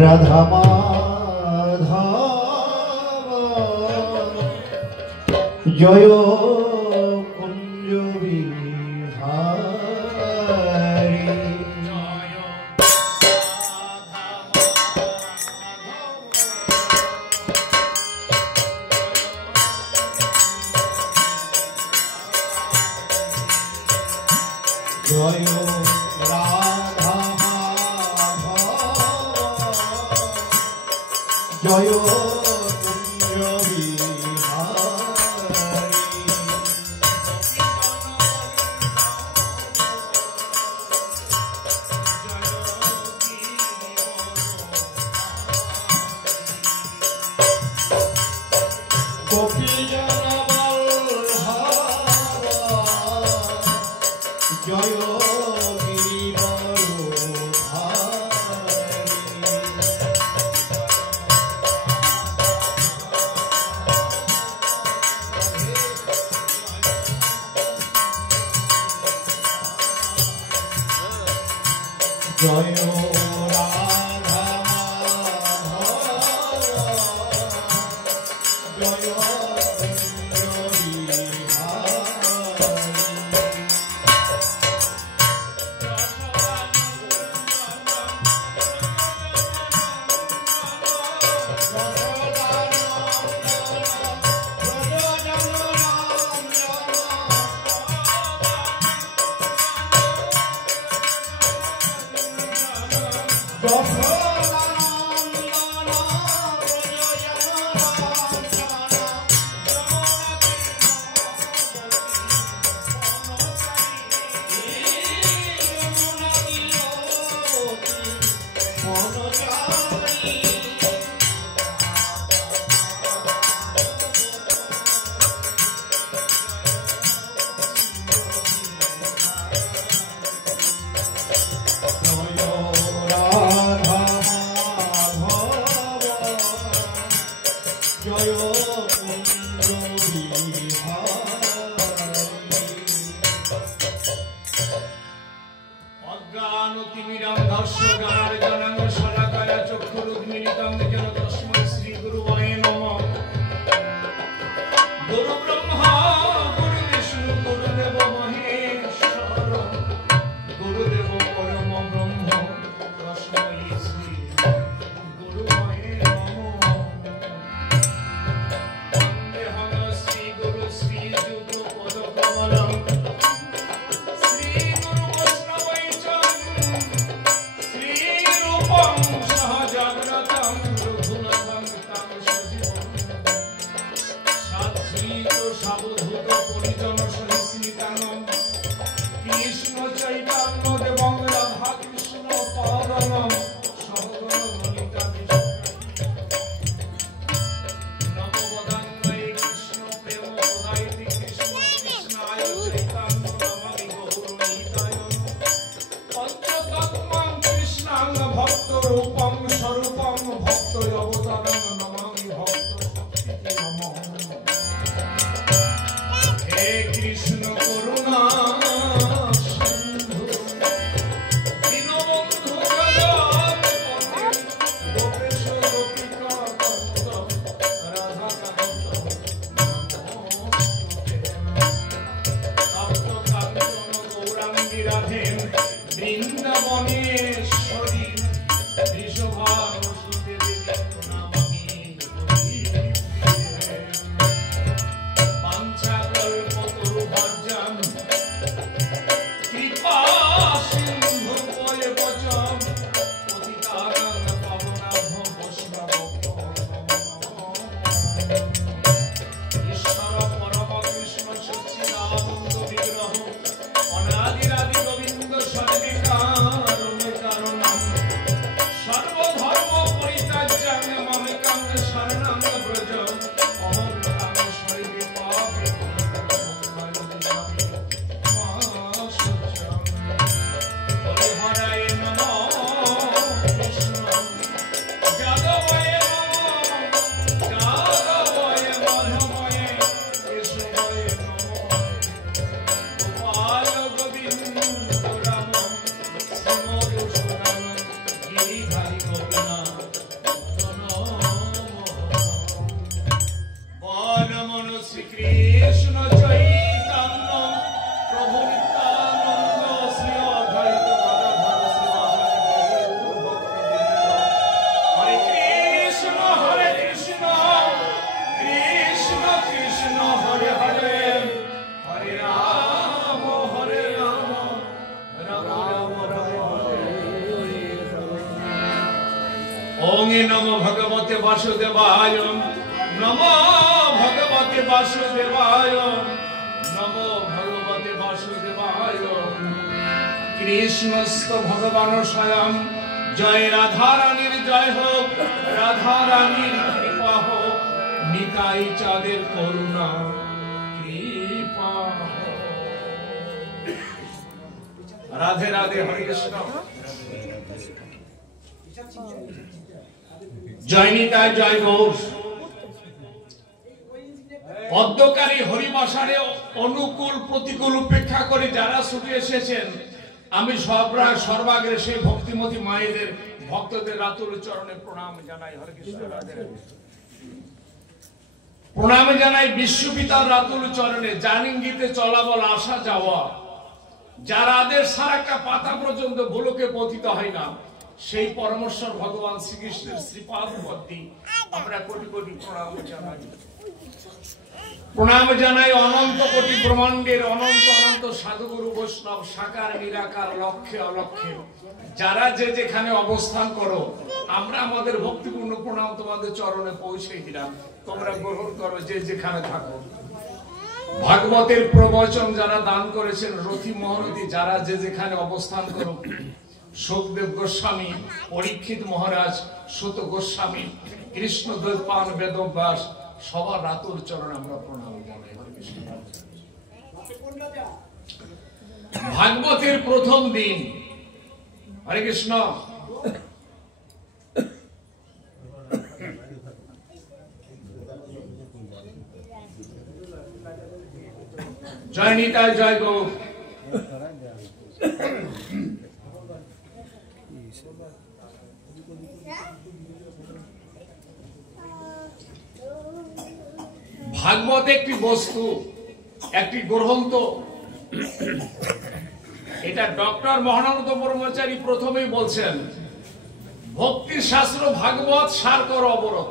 রাধা মাধব জয় কুঞ্জ বিহারী জয় রাধা জয় কুঞ্জ বিহারী গোপী জয় জয় রাধা জয় বাসুদেবায় নমো ভগবতে বাসুদেবায় নমো ভগবতে বাসুদেবায় কৃষ্ণস্ত ভগবান স্বয়ং জয় রাধা রানীর জয় হোক রাধা রানীর কৃপা হোক নিতাই চাঁদের করুণা কৃপা রাধে রাধে হরে কৃষ্ণ জয় নিতাই জয় গৌর পদ্মকারী হরিবাসারে অনুকূল প্রতিকূল উপেক্ষা করে যারা ছুটে এসেছেন আমি সর্বাগ্রে সেই ভক্তিমতী মায়েদের ভক্তদের রাতুল চরণে প্রণাম জানাই হরে কৃষ্ণ রাধে রাধে প্রণাম জানাই বিশ্বপিতার রাতুল চরণে জানিঙ্গিতে চলাবল আসা যাওয়া যার আদেশ ছাড়া একটা পাতা পর্যন্ত ভুলকে পতিত হয় না সেই পরমেশ্বর ভগবান শ্রীকৃষ্ণের শ্রীপাদ পদ্মে আমরা কোটি কোটি প্রণাম জানাই প্রণাম জানাই অনন্ত কোটি ব্রহ্মাণ্ডের অনন্ত অনন্ত সাধুগুরু বৈষ্ণব সাকার নিরাকার লক্ষ্যে অলক্ষ্যে যারা যে যেখানে অবস্থান করো আমরা আমাদের ভক্তিপূর্ণ প্রণাম তোমাদের চরণে পৌঁছে দিলাম তোমরা গ্রহণ করো যে যেখানে থাকো ভাগবতের প্রবচন যারা দান করেছেন রথি মহারথী যারা যে যেখানে অবস্থান করো সুখদেব গোস্বামী পরীক্ষিত মহারাজ সুত গোস্বামী কৃষ্ণদ্বৈপায়ন বেদব্যাস সবার রাতুল চরণে আমরা প্রণাম জানাই হরে কৃষ্ণ ভাগবতের প্রথম দিন হরে কৃষ্ণ জয় নিতাই জয় গৌর ভাগবত একটি বস্তু একটি গ্রন্থ এটা ডক্টর মহানন্দ ব্রহ্মচারী প্রথমেই বলছেন ভক্তি শাস্ত্র ভাগবত সার কর অবরত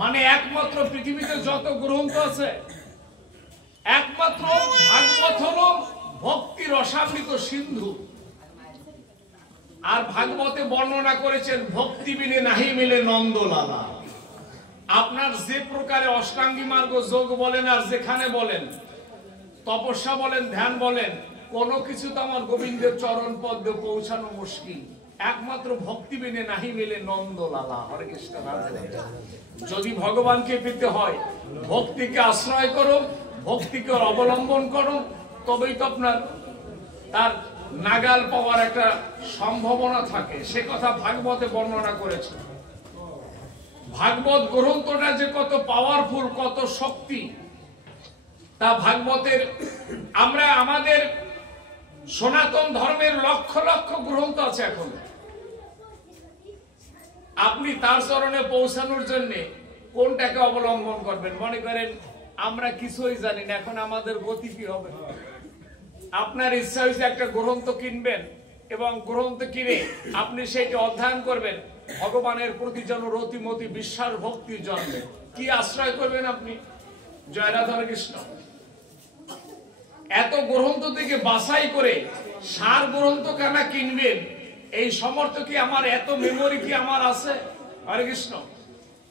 মানে একমাত্র পৃথিবীতে যত গ্রন্থ আছে একমাত্র ভাগবত হলো ভক্তি রসামৃত সিন্ধু আর ভাগবতে বর্ণনা করেছেন ভক্তি বিনে নাহি মিলে নন্দলালা আপনার যে প্রকারে অষ্টাঙ্গী মার্গ যোগ বলেন আর যেখানে বলেন তপস্যা বলেন ধ্যান বলেন কোনো কিছু তো আমার গোবিন্দের চরণ পদ্মে পৌঁছানো মুশকিল একমাত্র ভক্তি বিনে নাহি মিলে নন্দলালা হরে কৃষ্ণ যদি ভগবানকে পেতে হয় ভক্তিকে আশ্রয় করো ভক্তিকে অবলম্বন করো তবেই তো আপনার তার নাগাল পাওয়ার একটা সম্ভাবনা থাকে সে কথা ভাগবতে বর্ণনা করেছে ভাগবত গ্রন্থটা যে কত পাওয়ারফুল কত শক্তি তা ভাগবতের আমরা আমাদের সনাতন ধর্মের লক্ষ লক্ষ গ্রন্থ আছে এখন আপনি তার চরণে পৌঁছানোর জন্য কোনটাকে অবলম্বন করবেন মনে করেন আমরা কিছুই জানি না এখন আমাদের গতি কি হবে আপনার ইচ্ছা হয়েছে একটা গ্রন্থ কিনবেন এবং গ্রন্থ কিনে আপনি সেটা অধ্যয়ন করবেন ভগবানের প্রতি যেন রতিমতি বিশ্বাস ভক্তি জন্মে কি আশ্রয় করবেন আপনি জয় রাধা কৃষ্ণ এত গ্রন্থ থেকে বাছাই করে সার গ্রন্থ কেনা কিনবেন এই সমর্থ কি আমার এত মেমোরি কি আমার আছে হরে কৃষ্ণ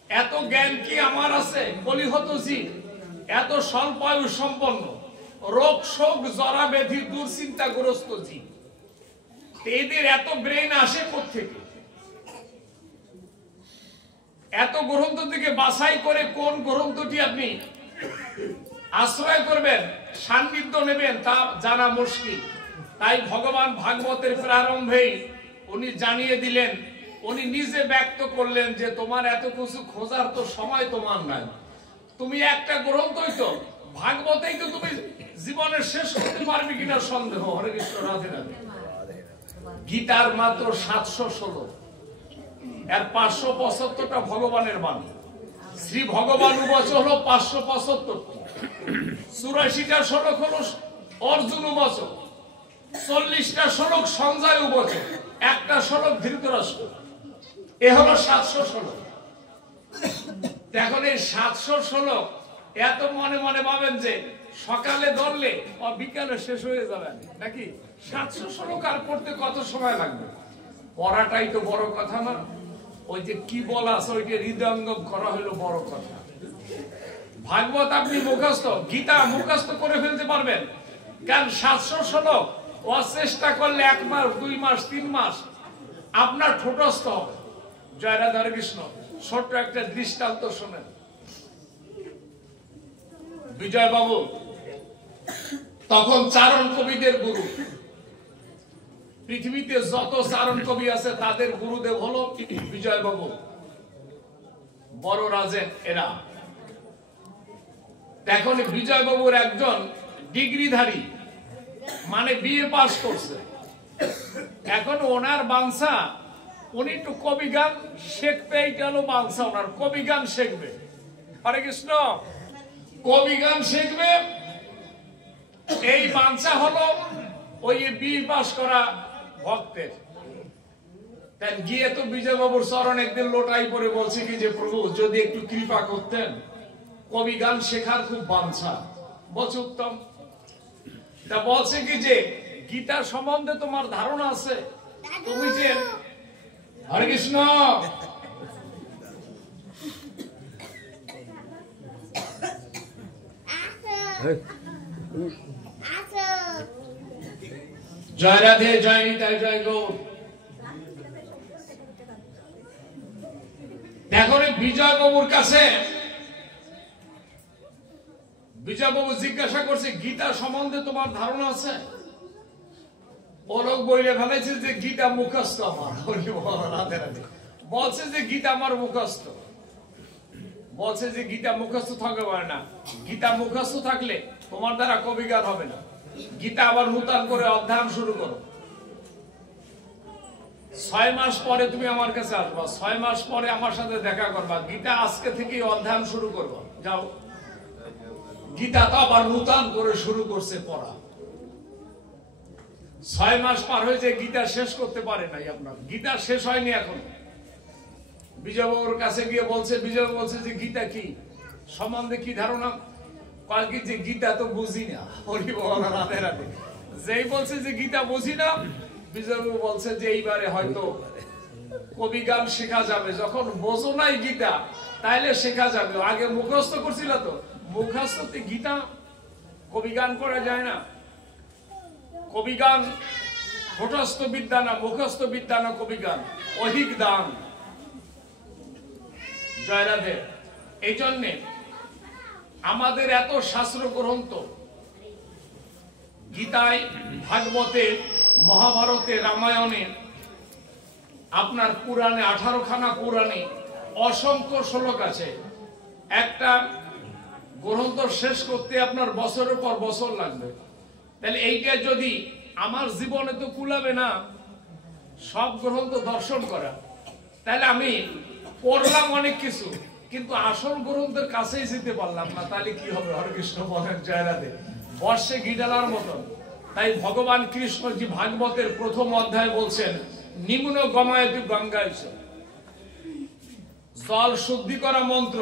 এত জ্ঞান কি আমার আছে কলিহত জীব এত স্বল্পায়ু সম্পন্ন রোগ শোক জরা ব্যাধি দুশ্চিন্তাগ্রস্ত জীব এদের এত ব্রেন আসে কোত্থেকে এত গ্রন্থ থেকে বাছাই করে কোন গ্রন্থটি আপনি আশ্রয় করবেন সান্নিধ্য নেবেন তা জানা মুশকিল তাই ভগবান ভাগবতের প্রারম্ভেই উনি জানিয়ে দিলেন উনি নিজে ব্যক্ত করলেন যে তোমার এত কিছু খোঁজার তো সময় তোমার নাই তুমি একটা গ্রন্থই তো ভাগবতেই তো তুমি জীবনের শেষ করতে পারবে কিনা সন্দেহ হরে কৃষ্ণ রাধে রাধে গীতার মাত্র 716 এর 575টা ভগবানের বাণী শ্রী ভগবান উবাচ হলো 575 84টা শ্লোক হলো অর্জুন উবাচ 40টা শ্লোক সঞ্জয় উবাচ একটা শ্লোক ধৃতরাষ্ট্র এ হলো 716 এখন এই 716 এত মনে মনে ভাবেন যে সকালে ধরলে বিকালে শেষ হয়ে যাবে নাকি 716 আর পড়তে কত সময় লাগবে পড়াটাই তো বড় কথা না ওই যে কি বলা আছে ওইটা হৃদয়ঙ্গম করা হলো বড় কথা। ভাগবত আপনি মুখস্থ, গীতা মুখস্থ করে ফেলতে পারবেন, কারণ 700 শ্লোক ও চেষ্টা করলে 1 মাস 2 মাস 3 মাস আপনার ঠোঁটস্থ হবে। জয় রাধা কৃষ্ণ। ছোট্ট একটা দৃষ্টান্ত শোনেন। বিজয় বাবু তখন চারণ কবিদের গুরু, পৃথিবীতে যত চারণ কবি আছে তাদের গুরুদেব হলো বিজয় বাবু, বড় রাজেন এরা। এখন বিজয় বাবুর একজন ডিগ্রিধারী, মানে বিএ পাস করছে। এখন ওনার বাংসা, উনি একটু কবি গান শিখবে, এইটা হলো বাংসা ওনার, কবি গান শিখবে। হরে কৃষ্ণ। কবি গান শিখবে, এই বাংসা হলো ওই বিএ পাস করা ভক্তের। তাই গিয়ে তো বিজয় বাবুর চরণ একদিন লোটাই পরে বলছে কি যে প্রভু যদি একটু কৃপা করতেন, কবি গান শেখার খুব বাঞ্ছা। বলছে উত্তম। তা বলছে কি যে গীতার সম্বন্ধে তোমার ধারণা আছে? তুমি যে হরে কৃষ্ণ জয় রাধে, জয় নিতাই, জয় গৌর। এখন বিজয় বাবুর কাছে বিজয় বাবু জিজ্ঞাসা করছে গীতা সম্বন্ধে তোমার ধারণা আছে? ও লোক বইলে ফেলেছে যে গীতা মুখস্থ আমার। বলছে যে গীতা আমার মুখস্থ। বলছে যে গীতা মুখস্থ থাকতে পারে না। গীতা মুখস্থ থাকলে তোমার দ্বারা কবি গান হবে না। গীতা আবার নূতন করে অধ্যয়ন শুরু করো। 6 মাস পরে তুমি আমার কাছে আসবা, 6 মাস পরে আমার সাথে দেখা করবা। গীতা আজকে থেকে অধ্যয়ন শুরু করবো। যাও। গীতা তো আবার নূতন করে শুরু করছে পড়া। 6 মাস পার হয়েছে, গীতা শেষ করতে পারে নাই। আপনার গীতা শেষ হয়নি এখন। বিজয়বাবুর কাছে গিয়ে বলছে, বিজয় বলছে যে গীতা কি সম্বন্ধে কি ধারণা? কয় কি যে গীতা তো বুঝি না। হরি বল, রাধে রাধে। যেই বলছে যে গীতা বুঝি না, বিজয়বাবু বলছে যে এইবারে হয়তো কবি গান শেখা যাবে। যখন বোঝো নাই গীতা তাইলে শেখা যাবে। আগে মুখস্থ করছিল তো, মুখস্থতে গীতা কবি গান করা যায় না। কবি গান ঠোঁটস্থ বিদ্যা না, মুখস্থ বিদ্যা না, কবি গান অধিক দান। জয় রাধে। এই জন্যে আমাদের এত শাস্ত্র গ্রন্থ, গীতায়, ভাগবতে, মহাভারতে, রামায়ণে, আপনার পুরাণে 18 খানা পুরাণে অসংখ্য শ্লোক আছে। একটা গ্রন্থ শেষ করতে আপনার বছরের পর বছর লাগবে। তাহলে এইটা যদি আমার জীবনে তো কুলাবে না সব গ্রন্থ দর্শন করা, তাহলে আমি পড়লাম অনেক কিছু, কিন্তু আসল গ্রন্থের কাছেই যেতে পারলাম না। তাহলে কি হবে? হরে কৃষ্ণ বলেন, জয় রাধে। বর্ষে গিডালার মতন। তাই ভগবান কৃষ্ণ যে ভাগবতের প্রথম অধ্যায় বলছেন নিম্ন গমায়তি গঙ্গাইস, জল শুদ্ধি করা মন্ত্র।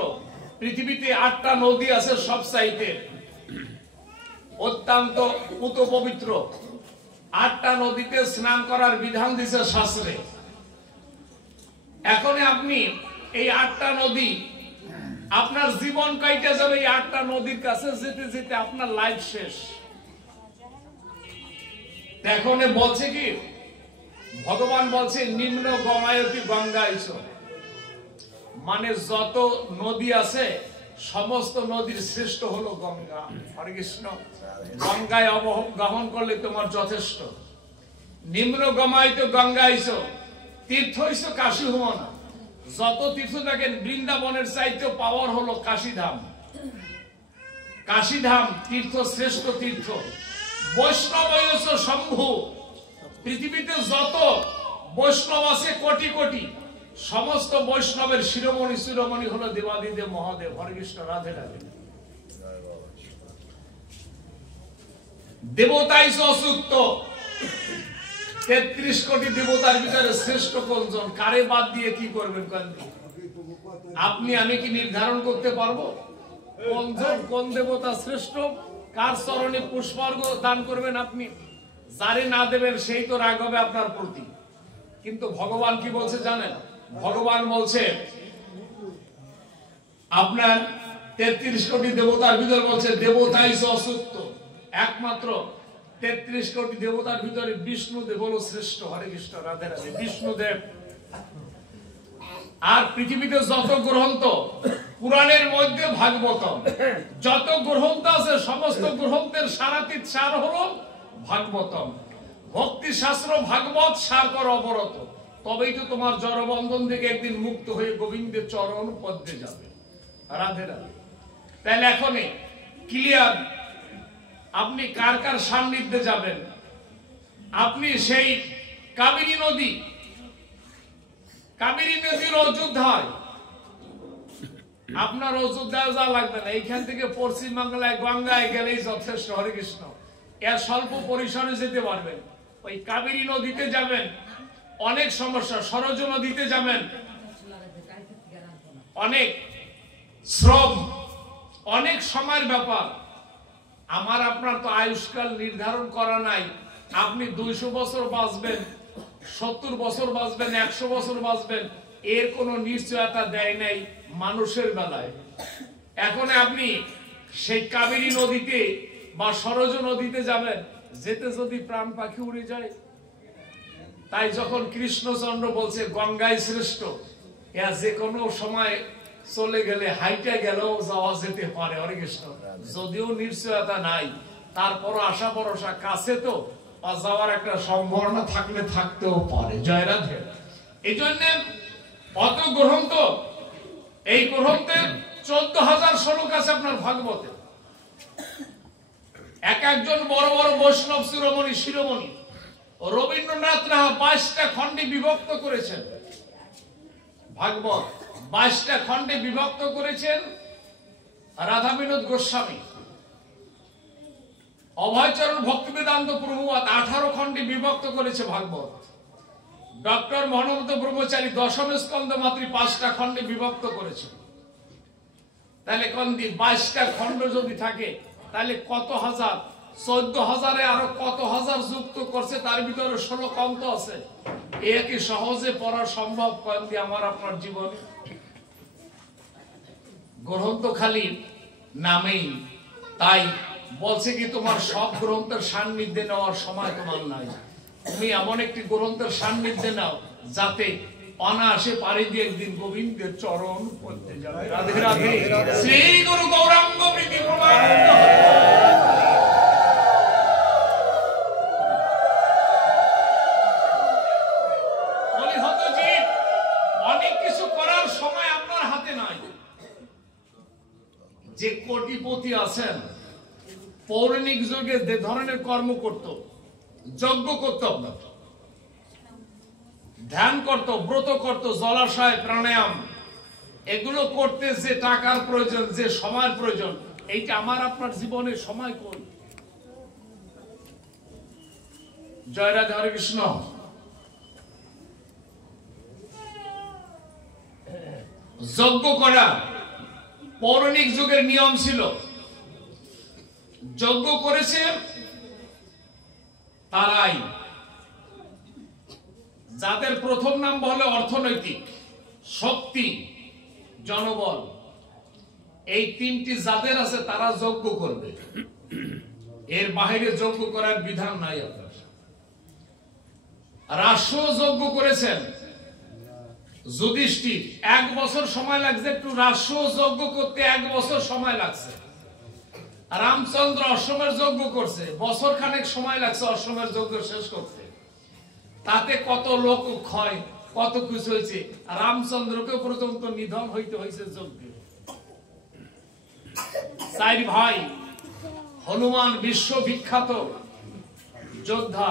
পৃথিবীতে 8টা নদী আছে সব চাইতে অত্যন্ত পুত পবিত্র। 8টা নদীতে স্নান করার বিধান দিছে শাস্ত্রে। এখন আপনি এই 8টা নদী, আপনার জীবন কাইটে যাবে এই 8টা নদীর কাছে যেতে যেতে আপনার লাইফ শেষ। এখন বলছে কি ভগবান বলছে নিম্ন গমায়তি গঙ্গাইস, মানে যত নদী আছে সমস্ত নদীর শ্রেষ্ঠ হলো গঙ্গা। হরে কৃষ্ণ। গঙ্গায় অবগাহন করলে তোমার যথেষ্ট। নিম্ন গমায়িত গঙ্গাইস, তীর্থ হইস কাশী হুমনা। যত তীর্থ দেখেন বৃন্দাবনের চাইতে পাওয়ার হলো কাশীধাম। কাশীধাম তীর্থ, শ্রেষ্ঠ তীর্থ। বৈষ্ণব শম্ভু, পৃথিবীতে যত বৈষ্ণব আছে কোটি কোটি, সমস্ত বৈষ্ণবের শিরোমণি শিরোমণি হলো দেবাদিদেব মহাদেব। হরে কৃষ্ণ, রাধে রাধে। দেবতাই অসুক্ত, 33 কোটি দেবতার ভিতরে শ্রেষ্ঠ কোনজন? কারে বাদ দিয়ে কি করবেন? আপনি আমি কি নির্ধারণ করতে পারবো কোনজন কোন দেবতা শ্রেষ্ঠ? কার চরণে পুষ্পার্ঘ্য দান করবেন আপনি? যারে না দেবেন সেই তো রাগ হবে আপনার প্রতি। কিন্তু ভগবান কি বলছে জানেন? ভগবান বলছে আপনার 33 কোটি দেবতার ভিতরে বলছে দেবতাই অসত্য, একমাত্র 33 কোটি দেবতার ভিতরে বিষ্ণুদেব হলো শ্রেষ্ঠ। হরে কৃষ্ণ, রাধে রাধে। বিষ্ণুদেব। আর পৃথিবীতে যত গ্রন্থ, পুরাণের মধ্যে ভাগবতম, যত গ্রন্থ আছে সমস্ত গ্রন্থের সারাতীত সার হলো ভাগবতম। ভক্তি শাস্ত্র ভাগবত সার কর অবরত, তবেই তো তোমার জড়বন্ধন থেকে একদিন মুক্ত হয়ে গোবিন্দের চরণ পদ্মে যাবে। রাধে রাধে। তাহলে এখনই ক্লিয়ার, আপনি কার কার সান্নিধ্যে যাবেন? আপনি সেই কাবেরী নদী, কাবেরী নদীর অযোধ্যায়, আপনার অযোধ্যায় যা লাগবে না, এইখান থেকে পশ্চিম বাংলায় গঙ্গায় গেলেই যথেষ্ট। হরে কৃষ্ণ। এর স্বল্প পরিসরে যেতে পারবেন। ওই কাবেরী নদীতে যাবেন, অনেক সমস্যা। সরজ নদীতে যাবেন, অনেক শ্রম, অনেক সময়ের ব্যাপার। আমার আপনার তো আয়ুষ্কাল নির্ধারণ করা নাই। আপনি 200 বছর বাঁচবেন, 70 বছর বাঁচবেন, 100 বছর বাঁচবেন, এর কোনো নিশ্চয়তা দেয় নাই মানুষের বেলায়। এখন আপনি সেই কাবেরী নদীতে বা সরজ নদীতে যাবেন, যেতে যদি প্রাণ পাখি উড়ে যায়। তাই যখন কৃষ্ণচন্দ্র বলছে গঙ্গায় শ্রেষ্ঠ, এরা যে কোনো সময় চলে গেলে, হাইটা গেলেও যাওয়া যেতে পারে। হরে কৃষ্ণ। যদিও নিশ্চয়তা নাই, তারপর আশা ভরসা কাছে তো, যাওয়ার একটা সম্ভাবনা থাকলে থাকতেও পারে। জয় রাধে। এই জন্য অত গ্রন্থ, এই গ্রন্থের 14,000 শ্লোক আছে আপনার ভাগবতে। এক একজন বড় বড় বৈষ্ণব শিরোমণি শিরোমণি রবীন্দ্রনাথ রাহা 22টা খণ্ডে বিভক্ত করেছেন ভাগবত। 22টা খণ্ডে বিভক্ত করেছেন রাধা বিনোদ গোস্বামী। অভয়চরণ ভক্তিবেদান্ত প্রভুপাদ 18 খণ্ডে বিভক্ত করেছে ভাগবত। ডক্টর মনোমত ব্রহ্মচারী 10ম স্কন্ধ মাত্র 5টা খণ্ডে বিভক্ত করেছে। তাহলে কন্দি 22টা খণ্ড যদি থাকে, তাহলে কত হাজার, 14,000-এ আরো কত হাজার যুক্ত করছে, তার ভিতরে 16 কন্ত আছে। এ কি সহজে পড়া সম্ভব? কন্দি আমার আপনার জীবনে গ্রন্থ খালি নামেই। তাই বলছে কি তোমার সব গ্রন্থের সান্নিধ্যে নেওয়ার সময় তোমার নাই। তুমি এমন একটি গ্রন্থের সান্নিধ্যে নাও যাতে অনায়াসে পাড়ি দিয়ে একদিন গোবিন্দের চরণ পড়তে যাবে। রাধে রাধে। শ্রী গুরু গৌরাঙ্গ প্রীতি প্রমানন্দ। অনেক কিছু করার সময় আপনার হাতে নাই। যে কোটিপতি আছেন, পৌরাণিক যুগে যে ধরনের কর্ম করত, যজ্ঞ করত, আপনার ধ্যান করত, ব্রত করত, জলাশয় প্রাণায়াম, এগুলো করতে যে টাকার প্রয়োজন, যে সময়ের প্রয়োজন, এইটা আমার আপনার জীবনে সময় কই? জয় রাধে। হরে কৃষ্ণ। যজ্ঞ করা পৌরাণিক যুগের নিয়ম ছিল। যজ্ঞ করেছে তারাই যাদের প্রথম নাম বলে অর্থনৈতিক শক্তি, জনবল, এই তিনটি যাদের আছে তারা যজ্ঞ করবে। এর বাইরে যজ্ঞ করার বিধান নাই আপনার। রাষ্ট্র যজ্ঞ করেছেন যুধিষ্ঠির, 1 বছর সময় লাগছে একটু রাষ্ট্র যজ্ঞ করতে, 1 বছর সময় লাগছে। রামচন্দ্র অশ্বমের যজ্ঞ করছে, বছর খানেক সময় লাগছে অশ্বমের যজ্ঞ শেষ করতে। তাতে কত লোক ক্ষয়, কত কিছু হয়েছে। রামচন্দ্রকে পর্যন্ত নিধন হইতে হয়েছে যজ্ঞে। 4 ভাই, হনুমান বিশ্ববিখ্যাত যোদ্ধা,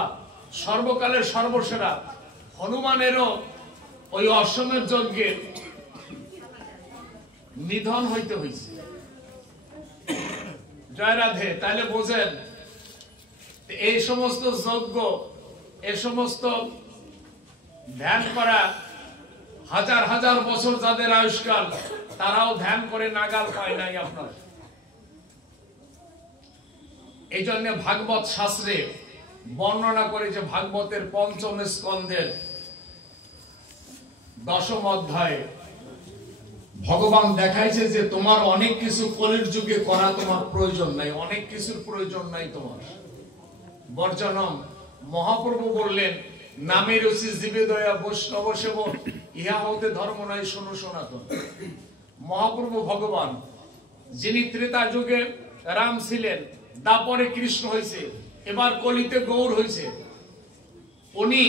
সর্বকালের সর্বসেরা। হনুমানেরও ওই অশ্বমের যজ্ঞে নিধন হইতে হয়েছে। জয় রাধে। তাহলে বোঝেন এই সমস্ত যজ্ঞ, এই সমস্ত ধ্যান করা, হাজার হাজার বছর যাদের আয়ুষ্কাল, তারাও ধ্যান করে নাগাল পায় নাই আপনার। এই জন্য ভাগবত শাস্ত্রে বর্ণনা করেছে ভাগবতের 5ম স্কন্ধের 10ম অধ্যায়ে ভগবান দেখাইছে যে তোমার অনেক কিছু কলির যুগে করা তোমার প্রয়োজন নাই, অনেক কিছুর প্রয়োজন নাই তোমার। বর্জনম, মহাপ্রভু বললেন নামে রুচি জীবে দয়া বৈষ্ণব সেবন, ইহা হতে ধর্ম নয় শোনো সনাতন। মহাপ্রভু ভগবান যিনি ত্রেতা যুগে রাম ছিলেন, তারপরে কৃষ্ণ হয়েছে, এবার কলিতে গৌর হয়েছে, উনি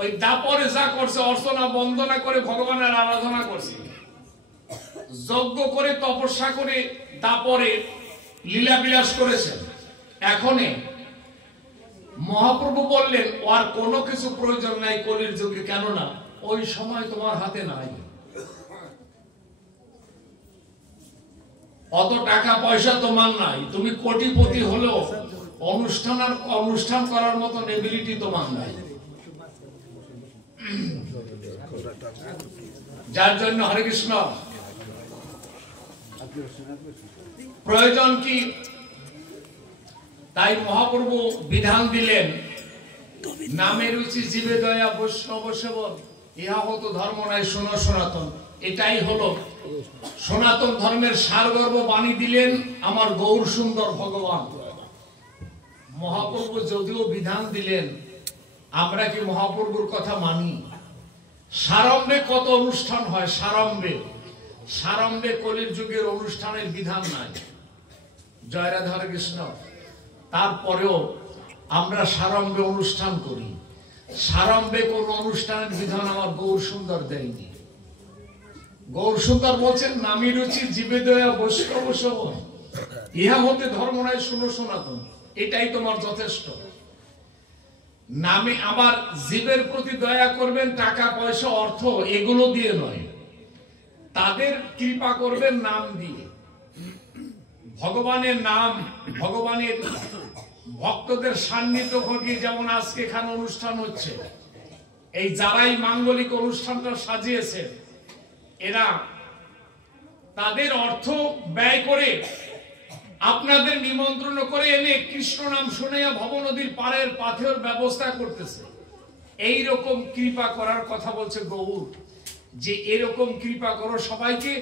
ওই দাপরে যা করছে অর্চনা বন্দনা করে ভগবানের আরাধনা করছে, যজ্ঞ করে তপস্যা করে দাপরে লীলা বিলাস করেছেন। এখন মহাপ্রভু বললেন আর কোনো কিছু প্রয়োজন নাই কলির যুগে, কেননা ওই সময় তোমার হাতে নাই, অত টাকা পয়সা তোমার নাই, তুমি কোটিপতি হলেও অনুষ্ঠান করার মতো এবিলিটি তোমার নাই। যার জন্য হরে কৃষ্ণ প্রয়োজন কি, তাই মহাপ্রভু বিধান দিলেন নামে রুচি জীবে দয়া বৈষ্ণব সেবন, ইহা হতো ধর্ম নয় শোনো সনাতন। এটাই হলো সনাতন ধর্মের সারগর্ভ বাণী দিলেন আমার গৌর সুন্দর ভগবান। মহাপ্রভু যদিও বিধান দিলেন, আমরা কি মহাপ্রভুর কথা মানি? সারম্ভে কত অনুষ্ঠান হয়, সারম্ভে কলির যুগের অনুষ্ঠানের বিধান নাই। জয় রাধা হরে কৃষ্ণ। তারপরেও আমরা সারম্ভে অনুষ্ঠান করি, সারম্ভে কোন অনুষ্ঠানের বিধান আমার গৌর সুন্দর দেয়নি। গৌর সুন্দর বলছেন নামি রুচি জীবে দয়া বৈষ্ণব সেবন, ইহা হতে ধর্ম নয় শোনো সনাতন। এটাই তোমার যথেষ্ট। নামে আবার জীবের প্রতি দয়া করবেন, টাকা পয়সা অর্থ এগুলো দিয়ে নয়, তাদের কৃপা করবেন নাম দিয়ে। ভগবানের নাম, ভগবানের ভক্তদের সান্নিধ্য ঘটিয়ে, যেমন আজকে এখানে অনুষ্ঠান হচ্ছে, এই যারাই মাঙ্গলিক অনুষ্ঠানটা সাজিয়েছে এরা তাদের অর্থ ব্যয় করে আপনাদের নিমন্ত্রণ করে এনে কৃষ্ণ নাম শুনাইয়া ভব নদীর পাড়ের পাথের ব্যবস্থা করতেছে। এই রকম কৃপা করার কথা বলছে গৌর, যে এরকম কৃপা করো সবাইকে,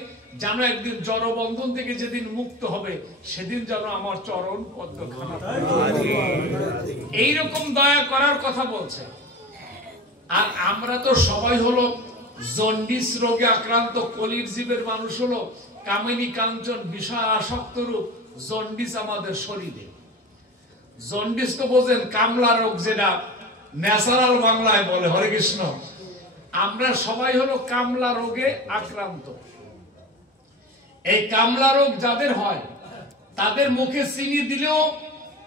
যেন একদিন জড়বন্ধন থেকে যেদিন মুক্ত হবে সেদিন যেন আমার চরণ পদ্মখানা। এইরকম দয়া করার কথা বলছে। আর আমরা তো সবাই হলো জন্ডিস রোগে আক্রান্ত কলির জীবের মানুষ, হলো কামিনী কাঞ্চন বিষয় আসক্ত রূপ জন্ডিস আমাদের শরীরে। জন্ডিস তো বোঝেন কামলা রোগ, যেটা ন্যাচারাল বাংলায় বলে হরে কৃষ্ণ। আমরা সবাই হলো কামলা রোগে আক্রান্ত। এই কামলা রোগ যাদের হয় তাদের মুখে চিনি দিলেও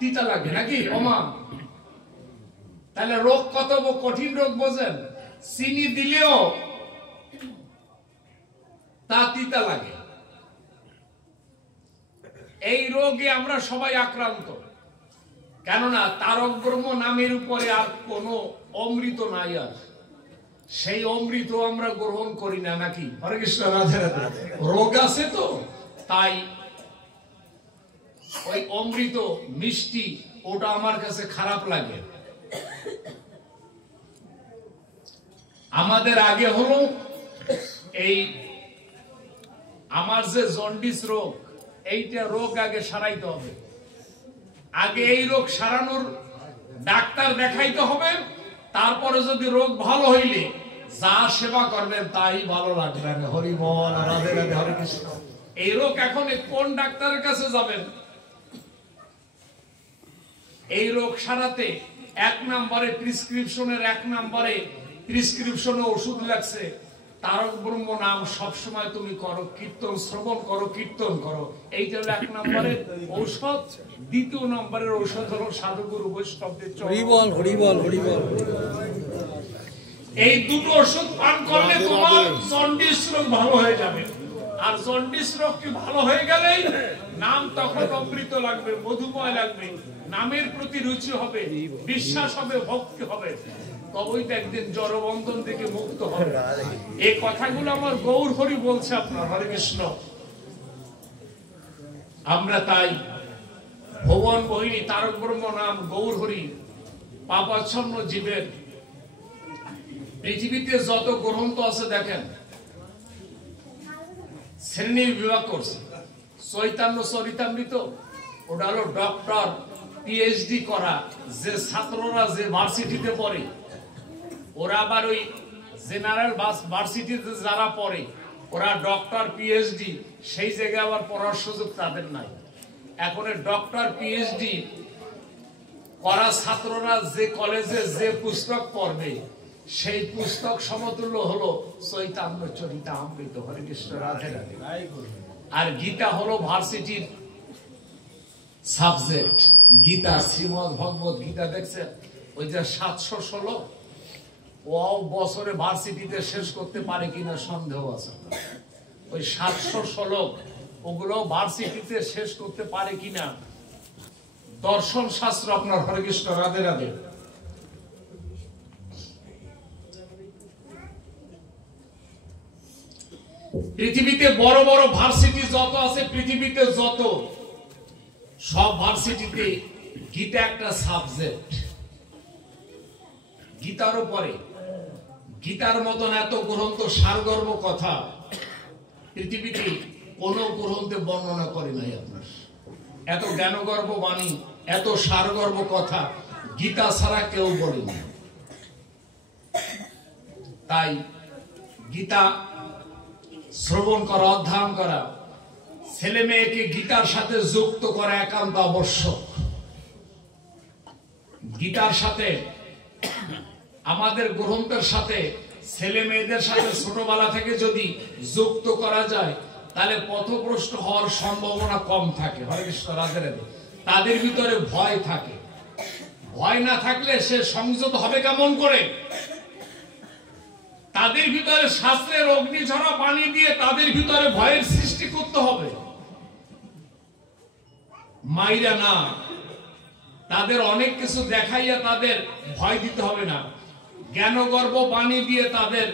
তিতা লাগে নাকি ওমা? তাহলে রোগ কত কঠিন রোগ বোঝেন, চিনি দিলেও তা তিতা লাগে। এই রোগে আমরা সবাই আক্রান্ত, কেননা তারক ব্রহ্ম নামের উপরে আর কোনো অমৃত নাই, আর সেই অমৃত আমরা গ্রহণ করি না নাকি? হরে কৃষ্ণ রাধে রাধে। রোগ আছে তো তাই ওই অমৃত মিষ্টি ওটা আমার কাছে খারাপ লাগে। আমাদের আগে হলো এই আমার যে জন্ডিস রোগ, এইটা রোগ আগে সারাইতে হবে। আগে এই রোগ সারানোর ডাক্তার দেখাইতে হবে, তারপরে যদি রোগ ভালো হইলে যা সেবা করবেন তাই ভালো লাগবে। হরি বল রাধে রাধে হরে কৃষ্ণ। এই রোগ এখন কোন ডাক্তারের কাছে যাবেন? এই রোগ সারাতে 1 নম্বরে প্রেসক্রিপশনের 1 নম্বরে প্রেসক্রিপশনে ওষুধ লাগছে তারক ব্রহ্ম নাম সবসময় তুমি করো, কীর্তন শ্রবণ করো, কীর্তন করো। এইটা হলো 1 নম্বরের ঔষধ। 2 নম্বরের ঔষধ হলো সাধুগুরু বৈষ্ণবদের চরণ। হরি বল হরি বল হরি বল। এই দুটো ওষুধ পান করলে তোমার জন্ডিস রোগ ভালো হয়ে যাবে। আর জন্ডিস রোগ কি ভালো হয়ে গেলেই নাম তখন অমৃত লাগবে, মধুময় লাগবে, নামের প্রতি রুচি হবে, বিশ্বাস হবে, ভক্তি হবে, তবেই তো একদিন জড়বন্ধন থেকে মুক্ত হবে। এই কথাগুলো আমার গৌর হরি বলছে আপনার হরে কৃষ্ণ। আমরা তাই ভুবন বহিনী তারক ব্রহ্ম নাম গৌর হরি পাপাচ্ছন্ন জীবের পৃথিবীতে যত গ্রন্থ আছে দেখেন শ্রেণী বিভাগ করছে। চৈতন্য চরিতামৃত ওটা হলো ডক্টর পিএইচডি করা যে ছাত্ররা যে ভার্সিটিতে পড়ে, ওরা আবার ওই জেনারেল ভার্সিটিতে যারা পড়ে ওরা ডক্টর পিএইচডি, সেই জায়গায় আবার পড়ার সুযোগ তাদের নাই। এখন ডক্টর পিএইচডি করা ছাত্ররা যে কলেজে যে পুস্তক পড়বে সেই পুস্তক সমতুল্য হলো চৈতন্য চরিতামৃত। হরে কৃষ্ণ, রাধে রাধে। আর গীতা হলো ভার্সিটির সাবজেক্ট। গীতা, শ্রীমদ ভগবত গীতা দেখছেন ওই যে 700 শ্লোক, ও বছরে ভার্সিটিতে শেষ করতে পারে কিনা সন্দেহ আছে। ওই 700 শ্লোক ওগুলো ভার্সিটিতে শেষ করতে পারে কিনা দর্শন শাস্ত্র আপনার। হরে কৃষ্ণ, রাধে রাধে। পৃথিবীতে বড় বড় ভার্সিটি যত আছে, পৃথিবীতে যত, সব ভার্সিটিতে গীতা একটা সাবজেক্ট। গীতার উপরে গীতার মতন এত গ্রন্থ সারগর্ভ কথা পৃথিবীতে কোন গ্রন্থে বর্ণনা করে নাই আপনার। এত জ্ঞানগর্ভ বাণী, এত সারগর্ভ কথা গীতা ছাড়া কেউ বলেনি। তাই গীতা শ্রবণ করা, অধ্যয়ন করা, ছেলে মেয়েকে গীতার সাথে যুক্ত করা একান্ত আবশ্যক। গীতার সাথে, আমাদের গ্রন্থের সাথে ছেলে মেয়েদের সাথে ছোটবেলা থেকে যদি যুক্ত করা যায় তাহলে পথভ্রষ্ট হওয়ার সম্ভাবনা কম থাকে। হরে কৃষ্ণ, রাধে রাধে। তাদের ভিতরে ভয় থাকে। ভয় না থাকলে সে সংযত হবে কেমন করে? তাদের ভিতরে শাস্ত্রের অগ্নিঝরা পানি দিয়ে তাদের ভিতরে ভয়ের সৃষ্টি করতে হবে, মাইরা না। তাদের অনেক কিছু দেখাইয়া তাদের ভয় দিতে হবে না, জ্ঞানগর্ভ বাণী দিয়ে তাদের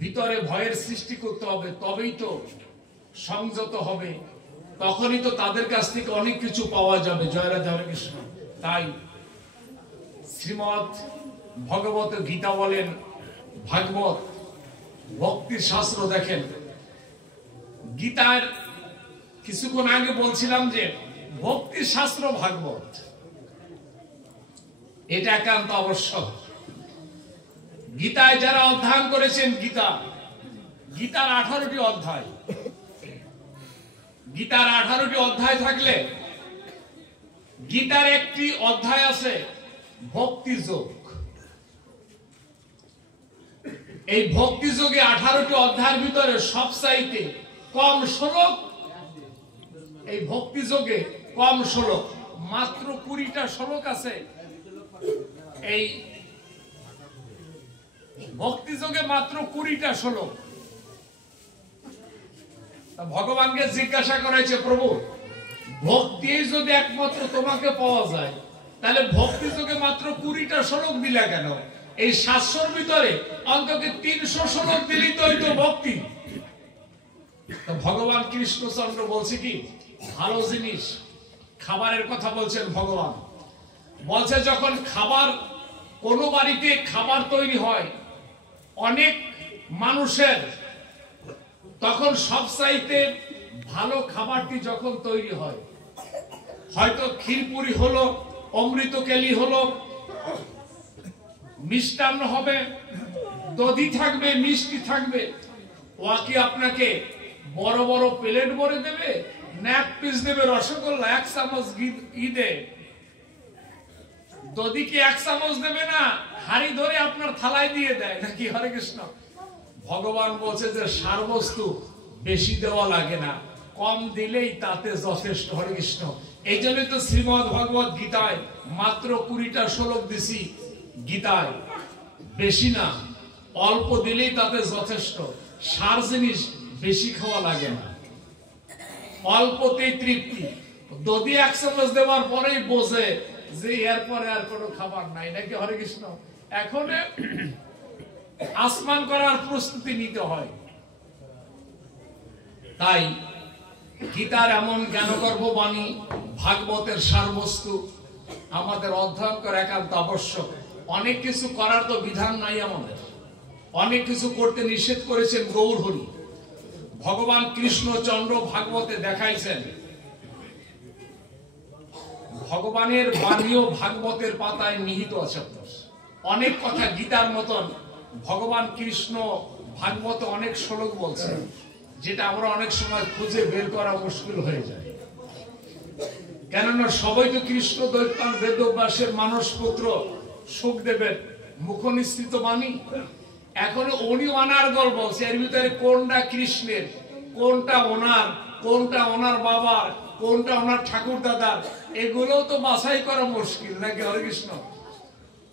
ভিতরে ভয়ের সৃষ্টি করতে হবে। তবেই তো সংযত হবে, তখনই তো তাদের কাছ থেকে অনেক কিছু পাওয়া যাবে। জয় রাধে, হরে কৃষ্ণ। তাই শ্রীমদ ভগবত গীতা বলেন, ভাগবত, ভক্তির শাস্ত্র দেখেন। গীতার কিছুক্ষণ আগে বলছিলাম যে ভক্তির শাস্ত্র ভাগবত, এটা একান্ত আবশ্যক। গীতায় যারা অধ্যয়ন করেছেন, গীতার 18টি অধ্যায়, গীতার 18টি অধ্যায় থাকলে গীতার একটি অধ্যায় আছে ভক্তি যোগ। এই ভক্তি যোগে 18টি অধ্যায়ের ভিতরে সবচাইতে কম শ্লোক, এই ভক্তি যোগে কম শ্লোক, মাত্র 20টা শ্লোক আছে। এই ভক্তি যোগে মাত্র 20টা শ্লোক। ভগবানকে জিজ্ঞাসা করেছে, প্রভু ভক্তি যদি একমাত্র তোমাকে পাওয়া যায় তাহলে ভক্তি যোগে মাত্র 20টা শ্লোক দিলা কেন? এই 700-র ভিতরে অন্তত 300 শ্লোক দিলেই তো ভক্তি। ভগবান কৃষ্ণচন্দ্র বলছে কি, ভালো জিনিস, খাবারের কথা বলছেন ভগবান। বলছে যখন খাবার, কোন বাড়িতে খাবার তৈরি হয় অনেক মানুষের, তখন সবচাইতে ভালো খাবারটি যখন তৈরি হয়, হয়তো ক্ষীরপুরি হলো, অমৃতকেলি হলো, মিষ্টান্ন হবে, দধি থাকবে, মিষ্টি থাকবে, ওয়াকি আপনাকে বড় বড় প্লেট ভরে দেবে না এক পিস দেবে রসগোল্লা 1 চামচ ঈদে? দধি কি 1 চামচ দেবে না হাড়ি ধরে আপনার থালায় দিয়ে দেয় নাকি? হরে কৃষ্ণ। ভগবান বলছে যে সার বস্তু বেশি দেওয়া লাগে না, কম দিলেই তাতে যথেষ্ট। হরে কৃষ্ণ। এই জন্যই তো শ্রীমদ ভগবত গীতায় মাত্র 20টা শ্লোক দিছি। গীতায় বেশি না, অল্প দিলেই তাতে যথেষ্ট। সার জিনিস বেশি খাওয়া লাগে না, অল্পতেই তৃপ্তি। দধি 1 চামচ দেওয়ার পরেই বোঝে যে এরপরে আর কোনো খাবার নাই নাকি? হরে কৃষ্ণ। এখন আসমান করার প্রস্তুতি নিতে হয়। তাই গীতার এমন জ্ঞানগর্ভ বাণী, ভাগবতের সারবস্তু আমাদের অধ্যয়ন করা একান্ত আবশ্যক। অনেক কিছু করার তো বিধান নাই আমাদের, অনেক কিছু করতে নিষেধ করেছেন গৌর হরি। ভগবান কৃষ্ণচন্দ্র ভাগবতে দেখাইছেন, ভগবানের বাণীও ভাগবতের পাতায় নিহিত আছে। অনেক কথা গীতার মতন ভগবান কৃষ্ণ ভাগবতে অনেক শ্লোক বলছেন, যেটা আমরা অনেক সময় খুঁজে বের করা মুশকিল হয়ে যায়। কেননা সবাই তো কৃষ্ণ দৈত্যান বেদব্যাসের মানস পুত্র সুখদেবের মুখনিসৃত বাণী। এখন উনি ওনার গল্প বলছে, এর ভিতরে কোনটা কৃষ্ণের, কোনটা ওনার, কোনটা ওনার বাবার, কোনটা ওনার ঠাকুর দাদার, এগুলো তো বাছাই করা মুশকিল নাকি? হরে কৃষ্ণ।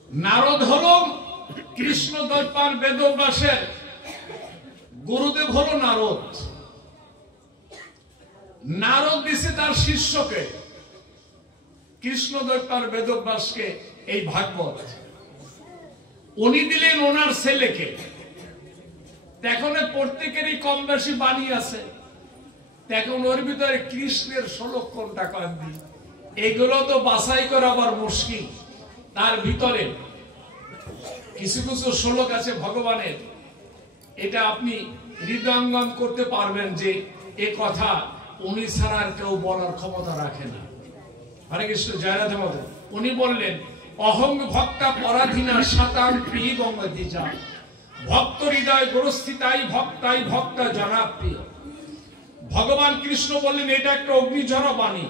নারদ হলো কৃষ্ণ দৈত্যান বেদব্যাসের গুরুদেব, হলো নারদ। নারদ দিছে তার শিষ্যকে, কৃষ্ণ দৈত্যান বেদব্যাসকে এই ভাগবত। উনি দিলেন ওনার ছেলেকে। এখন প্রত্যেকেরই কম বেশি বাণী আছে, এখন ওর ভিতরে কৃষ্ণের শ্লোক কোনটা কয়েকদিন, এগুলো তো বাছাই করা আবার মুশকিল। তার ভিতরে কিছু কিছু শ্লোক আছে ভগবানের, এটা আপনি হৃদয়ঙ্গম করতে পারবেন যে এ কথা উনি ছাড়া আর কেউ বলার ক্ষমতা রাখে না। হরে কৃষ্ণ, জয় রাধে মাধব। উনি বললেন, অহং ভক্তা পরাধীনা শতাং প্রিয় বঙ্গদিজা, ভক্ত হৃদয় গ্রস্থিতাই ভক্তাই ভক্তা জনাপ্রিয়। ভগবান কৃষ্ণ বললেন, এটা একটা অগ্নিঝরা বাণী,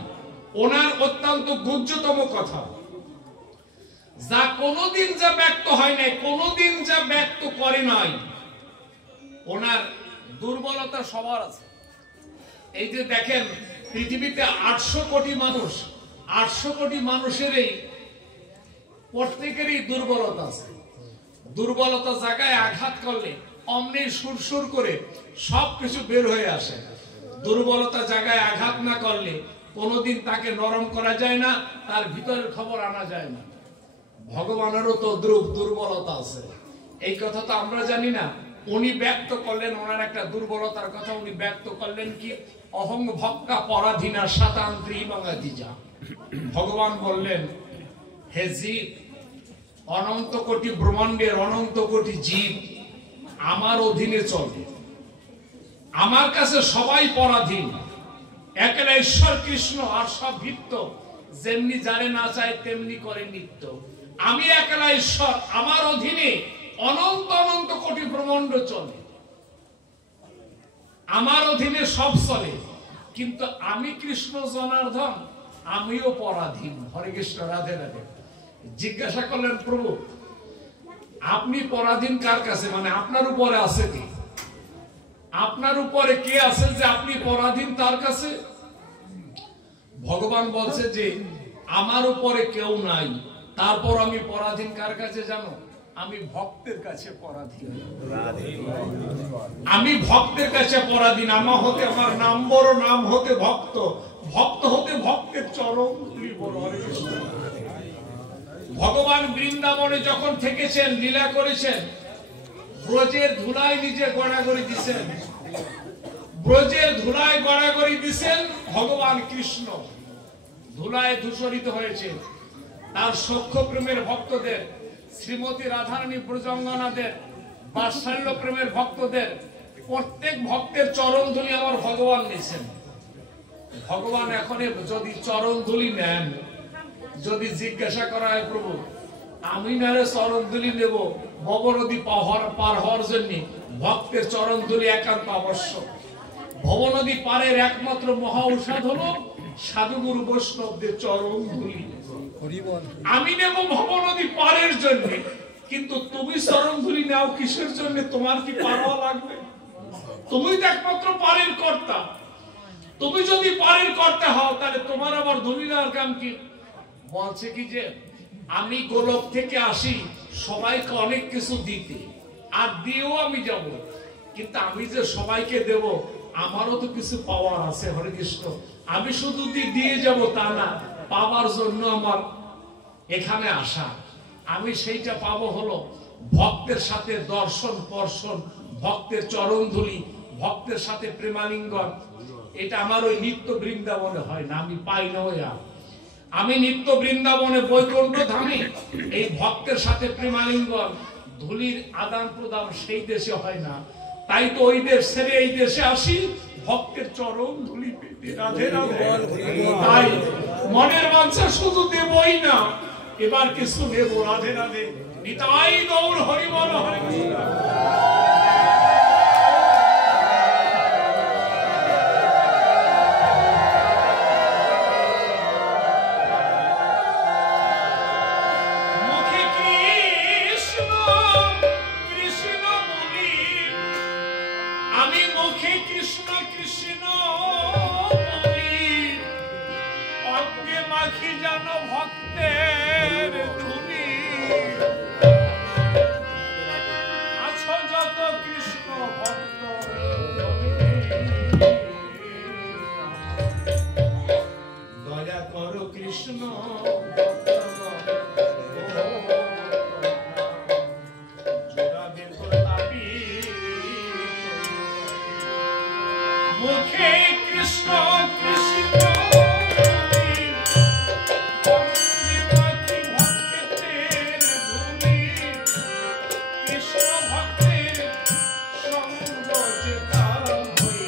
ওনার অত্যন্ত গুহ্যতম কথা, যা কোনোদিন যা ব্যক্ত হয় নাই, কোনোদিন যা ব্যক্ত করে নাই। ওনার দুর্বলতা সবার আছে। এই যে দেখেন, পৃথিবীতে 800 কোটি মানুষ, 800 কোটি মানুষেরই প্রত্যেকেরই দুর্বলতা আছে। দুর্বলতা জায়গায় আঘাত করলে অমনি সুরসুর করে সবকিছু বের হয়ে আসে। দুর্বলতা জায়গায় আঘাত না করলে কোনোদিন তাকে নরম করা যায় না, তার ভিতরের খবর আনা যায় না। ভগবানেরও তো দুর্বলতা আছে, এই কথা তো আমরা জানি না। উনি ব্যক্ত করলেন ওনার একটা দুর্বলতার কথা, উনি ব্যক্ত করলেন কি, অহং ভক্তা পরাধীনা শতান্ত্রী বঙ্গদিজা। ভগবান বললেন, হে জীব, অনন্ত কোটি ব্রহ্মাণ্ডের অনন্ত কোটি জীব আমার অধীনে চলে, আমার কাছে সবাই পরাধীন। একলা ঈশ্বর কৃষ্ণ আর সব ভিত্ত, যেমনি জানে না চায় তেমনি করে নিত্য। আমি একলা ঈশ্বর, আমার অধীনে অনন্ত অনন্ত কোটি ব্রহ্মাণ্ড চলে, আমার অধীনে সব চলে, কিন্তু আমি কৃষ্ণ জনার্দন, আমিও পরাধীন। হরে কৃষ্ণ, রাধে রাধে। জিজ্ঞাসা করলেন, প্রভু আপনি পরাধীন কার কাছে, মানে আপনার উপরে আছে কি? আপনার উপরে কে আছে যে আপনি পরাধীন তার কাছে? ভগবান বলছে যে আমার উপরে কেউ নাই, তারপর আমি পরাধীন কার কাছে জানো? আমি ভক্তের কাছে পরাধীন। আমি ভক্তের কাছে পরাধীন। আমার হতে আমার নাম বড়, নাম হতে ভক্ত, ভক্ত হতে ভক্তের চরণ ধুলি বড়। হরে কৃষ্ণ। ভগবান বৃন্দাবনে যখন থেকেছেন, লীলা করেছেন, ব্রজের ধুলায় নিজে গড়াগড়ি দিছেন, ব্রজের ধুলায় গড়াগড়ি দিছেন ভগবান কৃষ্ণ। ধুলায় ধূসরিত হয়েছে। তার সখ্য প্রেমের ভক্তদের, শ্রীমতী রাধারানী ব্রজঙ্গনাদের, বাৎসল্য প্রেমের ভক্তদের, প্রত্যেক ভক্তের চরণ ধুলি আমার ভগবান নিয়েছেন। ভগবান এখন যদি চরণ ধুলি নেন, যদি জিজ্ঞাসা করা হয়, প্রভু আমি নারে চরণ ধুলি নেব ভবনদী পার হওয়ার জন্য, ভক্তের চরণ ধুলি একান্ত আবশ্যক। ভবনদী পারের একমাত্র মহা ঔষধ হলো সাধুগুরু বৈষ্ণবদের চরণ ধুলি। আমি নেব ভবনদী পারের জন্য, কিন্তু তুমি চরণ ধুলি নাও কিসের জন্য? তোমার কি পাওয়া লাগবে? তুমি তো একমাত্র পারের কর্তা। তুমি যদি পারের কর্তা হও, তাহলে তোমার আবার ধুলি নেওয়ার কাম কি? বলছে কি যে আমি গোলক থেকে আসি সবাইকে অনেক কিছু দিতে, আর দিয়েও আমি যাব, কিন্তু আমি যে সবাইকে দেব আমারও তো কিছু পাওয়ার আছে। হরে কৃষ্ণ। আমি শুধু দিয়ে যাব তা না, পাওয়ার জন্য আমার এখানে আসা। আমি সেইটা পাবো হলো ভক্তের সাথে দর্শন স্পর্শন, ভক্তের চরণ ধুলি, ভক্তের সাথে প্রেমালিঙ্গন। এটা আমার ওই নিত্য বৃন্দাবনে হয় না, আমি পাই না। ওই আমি নিত্য বৃন্দাবনে বৈকুণ্ঠ ধামে এই ভক্তের সাথে প্রেমালিঙ্গন ধুলির আদান প্রদান সেই দেশে হয় না, তাই তো ওই দেশ ছেড়ে এই দেশে আসি ভক্তের চরণ ধুলি পেতে। রাধে রাধে। তাই মনের বাঞ্ছা শুধু দেবই না, এবার কিছু নেব। রাধে রাধে। নিতাই গৌর হরি বল হরে কৃষ্ণ। কৃষ্ণ কৃষ্ণ বলি, অজ্ঞে মাখি জানো ভক্তের ধুলি। আছো যত কৃষ্ণ ভক্ত দয়া করো কৃষ্ণ মুখে কৃষ্ণ কৃষ্ণ ভক্তের ধুলি, কৃষ্ণ ভক্তের সঙ্গ যেতা হই।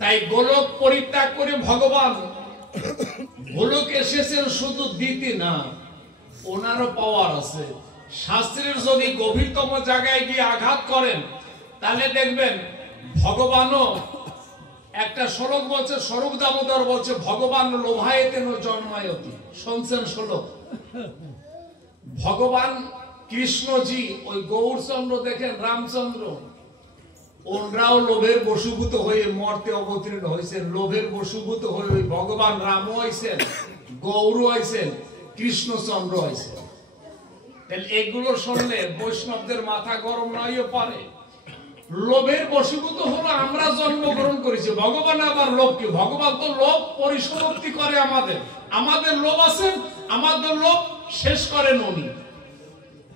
তাই গোলক পরিত্যাগ করে ভগবান গোলক এসেছেন শুধু দিতে না, ওনারও পাওয়ার আছে। শাস্ত্রের যদি গভীরতম জায়গায় গিয়ে আঘাত করেন তাহলে দেখবেন ভগবানও একটা শ্লোক বলছে, স্বরূপ দামোদর বলছে, ভগবান লোভায়েতেন জন্মায়তি। শুনছেন শ্লোক? ভগবান কৃষ্ণজি ওই গৌরচন্দ্র দেখেন, রামচন্দ্র, ওনরাও লোভের বশীভূত হয়ে মর্তে অবতীর্ণ হয়েছেন। লোভের বশীভূত হয়ে ওই ভগবান রামও হয়েছেন, গৌর হয়েছেন, কৃষ্ণচন্দ্র হয়েছেন। তাহলে এগুলো শুনলে বৈষ্ণবদের মাথা গরম নয় পারে। লোভের বশীভূত হলো আমরা জন্মগ্রহণ করেছি, ভগবান আবার লোভ কি? ভগবান তো লোভ পরিসমাপ্তি করে আমাদের। আমাদের লোভ আছে, আমাদের লোভ শেষ করেন উনি।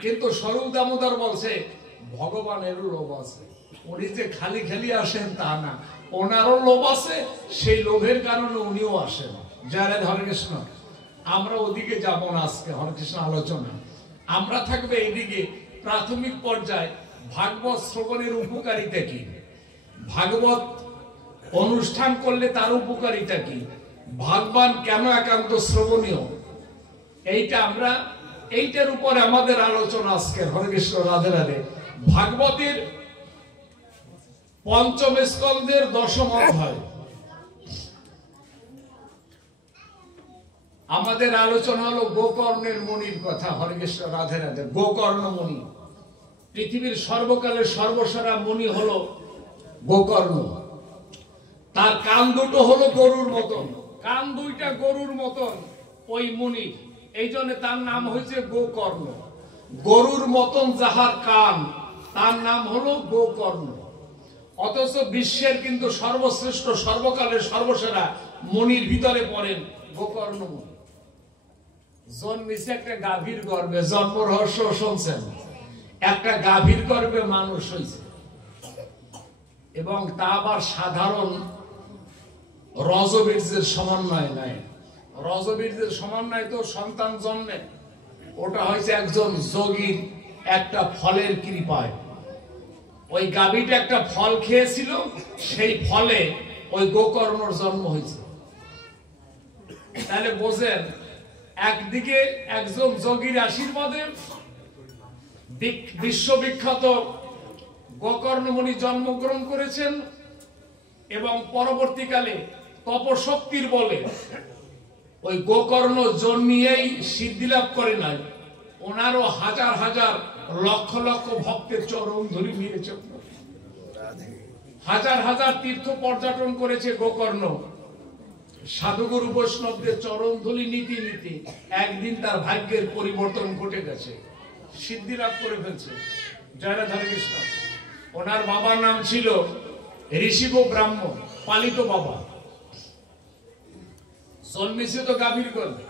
কিন্তু স্বরূপ দামোদর বলছে ভগবানেরও লোভ আছে, উনি যে খালি খালি আসেন তা না, ওনারও লোভ আছে, সেই লোভের কারণে উনিও আসেন। জয় হরে কৃষ্ণ। আমরা ওদিকে যাব না আজকে, হরে কৃষ্ণ আলোচনা। আমরা থাকবে এইদিকে প্রাথমিক পর্যায়ে ভাগবত শ্রবণের উপকারিতা কি, ভাগবত অনুষ্ঠান করলে তার উপকারিতা কি, ভাগবান কেন একান্ত শ্রবণীয়, এইটার উপরে আমাদের আলোচনা আজকে। হরে কৃষ্ণ, রাধে রাধে। ভাগবতের পঞ্চম স্কন্ধের 10ম অধ্যায় আমাদের আলোচনা হলো গোকর্ণের মুনির কথা। হরে কৃষ্ণ, রাধে রাধে। গোকর্ণ মুনি, পৃথিবীর সর্বকালের সর্বসেরা মুনি হলো গোকর্ণ। তার কান দুটো হলো গরুর মতন, কান দুইটা গরুর মতন ওই মুনি, এই জন্য তার নাম হয়েছে গোকর্ণ। গরুর মতন যাহার কান, তার নাম হলো গোকর্ণ। অথচ বিশ্বের কিন্তু সর্বশ্রেষ্ঠ সর্বকালের সর্বসেরা মুনির ভিতরে পড়েন গোকর্ণ মুনি। জন্মেছে একটা গাভীর গর্ভে, জন্ম রহস্য শুনছেন? একটা গাভীর গর্ভে মানুষ হয়েছে, এবং তা আবার সাধারণ রজবীর্যের সমন্বয় নাই। রজবীর্যের সমন্বয় তো সন্তান জন্মে, ওটা হয়েছে একজন যোগীর একটা ফলের কৃপায়। ওই গাভীটা একটা ফল খেয়েছিল, সেই ফলে ওই গোকর্ণর জন্ম হয়েছে। তাহলে বোঝেন, একদিকে একজন যোগীর আশীর্বাদে বিশ্ববিখ্যাত গোকর্ণ মুনি জন্মগ্রহণ করেছেন, এবং পরবর্তীকালে তপশক্তির বলে ওই গোকর্ণ জন্মিয়েই সিদ্ধি লাভ করে নাই, ওনারও হাজার হাজার লক্ষ লক্ষ ভক্তের চরণ ধরে নিয়েছে, হাজার হাজার তীর্থ পর্যটন করেছে গোকর্ণ। সাধুগুরু বৈষ্ণবদের চরণ ধুলি নীতি নীতি একদিন তার ভাগ্যের পরিবর্তন ঘটে গেছে, সিদ্ধি লাভ করে ফেলছে। জয় রাধা কৃষ্ণ। ওনার বাবার নাম ছিল ঋষিব ব্রাহ্মণ, পালিত বাবা। জন্মেছে তো গাভীর গর্ভে।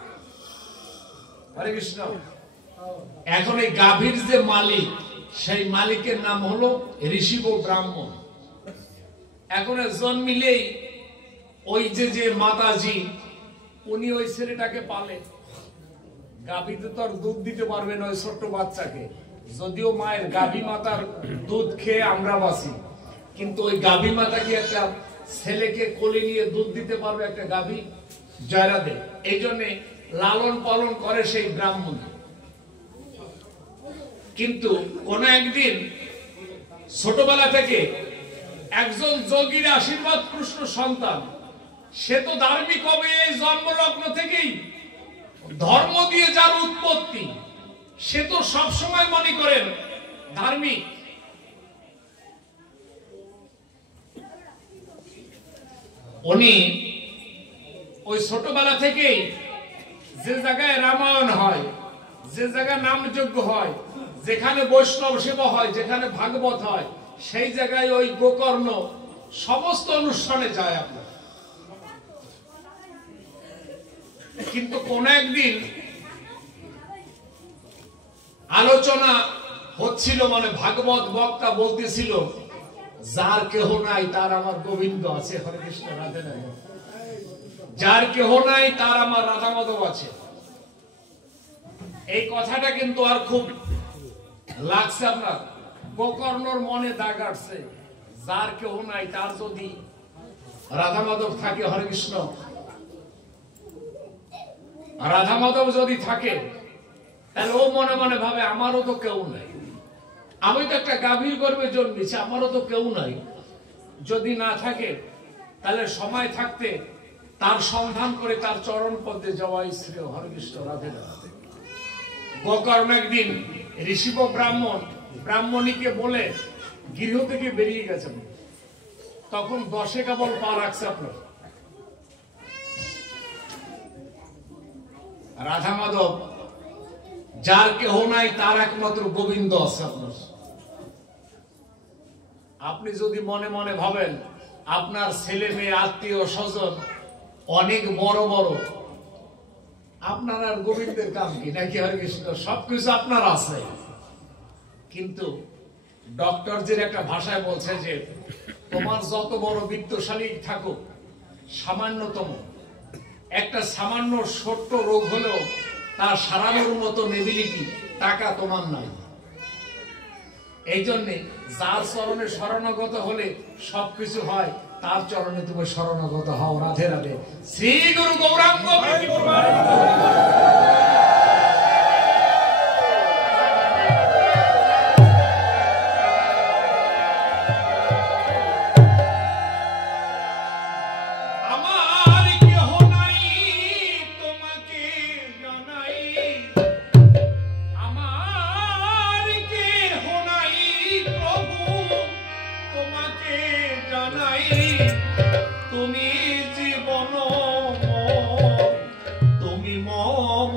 হরে কৃষ্ণ। এখন এই গাভীর যে মালিক, সেই মালিকের নাম হলো ঋষিব ব্রাহ্মণ। এখন জন্মিলেই ওই যে মাতাজি, উনি ওই ছেলেটাকে পালে। গাভীতে তো আর দুধ দিতে পারবে না ওই ছোট্ট বাচ্চাকে, যদিও মায়ের গাভী মাতার দুধ খেয়ে আমরা বাঁচি, কিন্তু ওই গাভী মাতা কি একটা ছেলেকে কোলে নিয়ে দুধ দিতে পারবে একটা গাভী? জয় রাধে। এই জন্যে লালন পালন করে সেই ব্রাহ্মণ। কিন্তু কোন একদিন ছোটবেলা থেকে একজন যোগীর আশীর্বাদ কৃষ্ণ সন্তান, সে তো ধার্মিক হবে এই জন্মলগ্ন থেকেই। ধর্ম দিয়ে যার উৎপত্তি, সে তো সবসময় মনে করেন ধার্মিক। উনি ওই ছোটবেলা থেকেই যে জায়গায় রামায়ণ হয়, যে জায়গায় নামযজ্ঞ হয়, যেখানে বৈষ্ণব সেবা হয়, যেখানে ভাগবত হয়, সেই জায়গায় ওই গোকর্ণ সমস্ত অনুষ্ঠানে যায় আপনার। কিন্তু কোন একদিন আলোচনা হচ্ছিল, মানে ভাগবত বক্তা বলতেছিল, যার কেহ নাই তার আমার গোবিন্দ আছে। হরে কৃষ্ণ, রাধে রাধে। যার কেহ নাই তার আমার রাধা মাধব আছে। এই কথাটা কিন্তু আর খুব লাগছে আপনার, গোকর্ণর মনে দাগ আসছে। যার কেহ নাই তার যদি রাধা মাধব থাকে, হরে কৃষ্ণ, রাধা মাধব যদি থাকে তাহলে ও মনে মনে ভাবে আমারও তো কেউ নাই, আমি তো একটা গাভীর গর্ভে জন্মেছি, আমারও তো কেউ নাই। যদি না থাকে তাহলে সময় থাকতে তার সন্ধান করে তার চরণ পদে যাওয়াই শ্রেয়। হরে কৃষ্ণ, রাধে রাধে। গোকর্ণ একদিন ঋষিব ব্রাহ্মণীকে বলে গৃহ থেকে বেরিয়ে গেছেন, তখন 10 কেবল পা রাখছে আপনার। রাধা মাধব যার কেহ নাই তার একমাত্র গোবিন্দ আছে আপনার। আপনি যদি মনে মনে ভাবেন আপনার ছেলে মেয়ে আত্মীয় স্বজন অনেক বড় বড়, আপনার আর গোবিন্দের কাম কি নাকি? হরে কৃষ্ণ, সবকিছু আপনার আছে। কিন্তু ডক্টর যে একটা ভাষায় বলছে যে তোমার যত বড় বিত্তশালী থাকুক, সামান্যতম একটা সামান্য ছোট্ট রোগ হলেও তার সারানোর মতো এবিলিটি টাকা তোমার নাই। এই জন্যে যার চরণে শরণাগত হলে সবকিছু হয়, তার চরণে তুমি শরণাগত হও। রাধে রাধে। শ্রী গুরু গৌরাঙ্গ তুমি জীবন, তুমি মম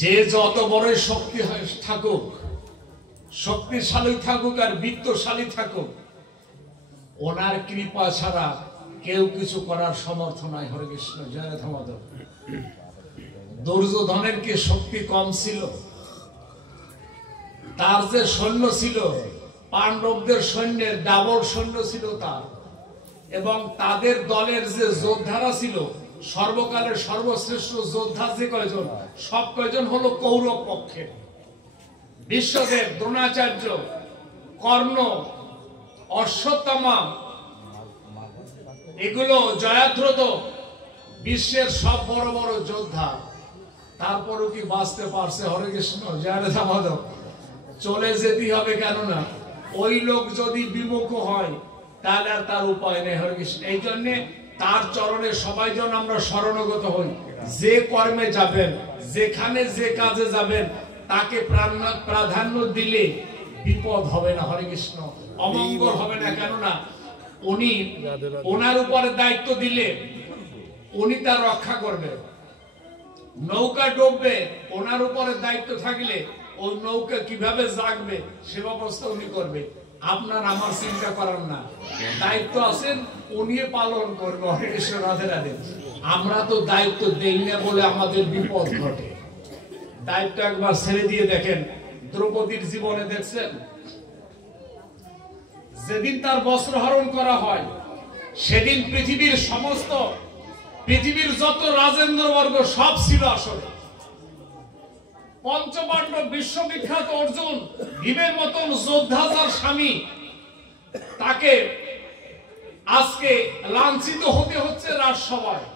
যে যত বড়ই শক্তি থাকুক, শক্তিশালী থাকুক আর বিত্তশালী থাকুক, ওনার কৃপা ছাড়া কেউ কিছু করার সমর্থ নাই। হরে কৃষ্ণ, জয় রাধা মাধব। দুর্যোধনের কি শক্তি কম ছিল? তার যে সৈন্য ছিল, পাণ্ডবদের সৈন্যের ডাবল সৈন্য ছিল তার, এবং তাদের দলের যে যোদ্ধারা ছিল, সর্বকালের সর্বশ্রেষ্ঠ যোদ্ধা যে কয়জন, সব কয়জন হলো কৌরব পক্ষে। বিশ্বদেব, দ্রোণাচার্য, কর্ণ, অশ্বত্থামা, এগুলো জয়াদ্রত, বিশ্বের সব বড় বড় যোদ্ধা। তারপরও কি বাঁচতে পারছে? হরে কৃষ্ণ, জয় রাধা মাধব। চলে যেতে হবে, কেননা ওই লোক যদি বিমুখ হয় তাহলে আর তার উপায় নেই। হরে কৃষ্ণ। এই জন্যে তার চরণে সবাই যেন আমরা শরণাগত হই। যে কর্মে যাবেন, যেখানে যে কাজে যাবেন, তাকে প্রাধান্য দিলে বিপদ হবে না। হরে কৃষ্ণ, অমঙ্গল হবে না। কেননা উনি, ওনার উপরে দায়িত্ব দিলে উনি তার রক্ষা করবে। নৌকা ডুববে, ওনার উপরে দায়িত্ব থাকলে ওই নৌকা কিভাবে জাগবে সে ব্যবস্থা উনি করবে। আপনার আমার চিন্তা করার না, দায়িত্ব আছেন উনি পালন করবে। হরে কৃষ্ণ, রাধে রাধে। আমরা তো দায়িত্ব দেই না বলে আমাদের বিপদ ঘটে। দায়িত্ব একবার ছেড়ে দিয়ে দেখেন, দ্রৌপদীর জীবনে দেখছেন, যেদিন তার বস্ত্রহরণ করা হয় সেদিন পৃথিবীর যত রাজেন্দ্রবর্গ সব ছিল আসলে। পঞ্চপাণ্ডব, বিশ্ববিখ্যাত অর্জুন, ভীমের মতন যোদ্ধা যার স্বামী, তাকে আজকে লাঞ্ছিত হতে হচ্ছে রাজসভায়।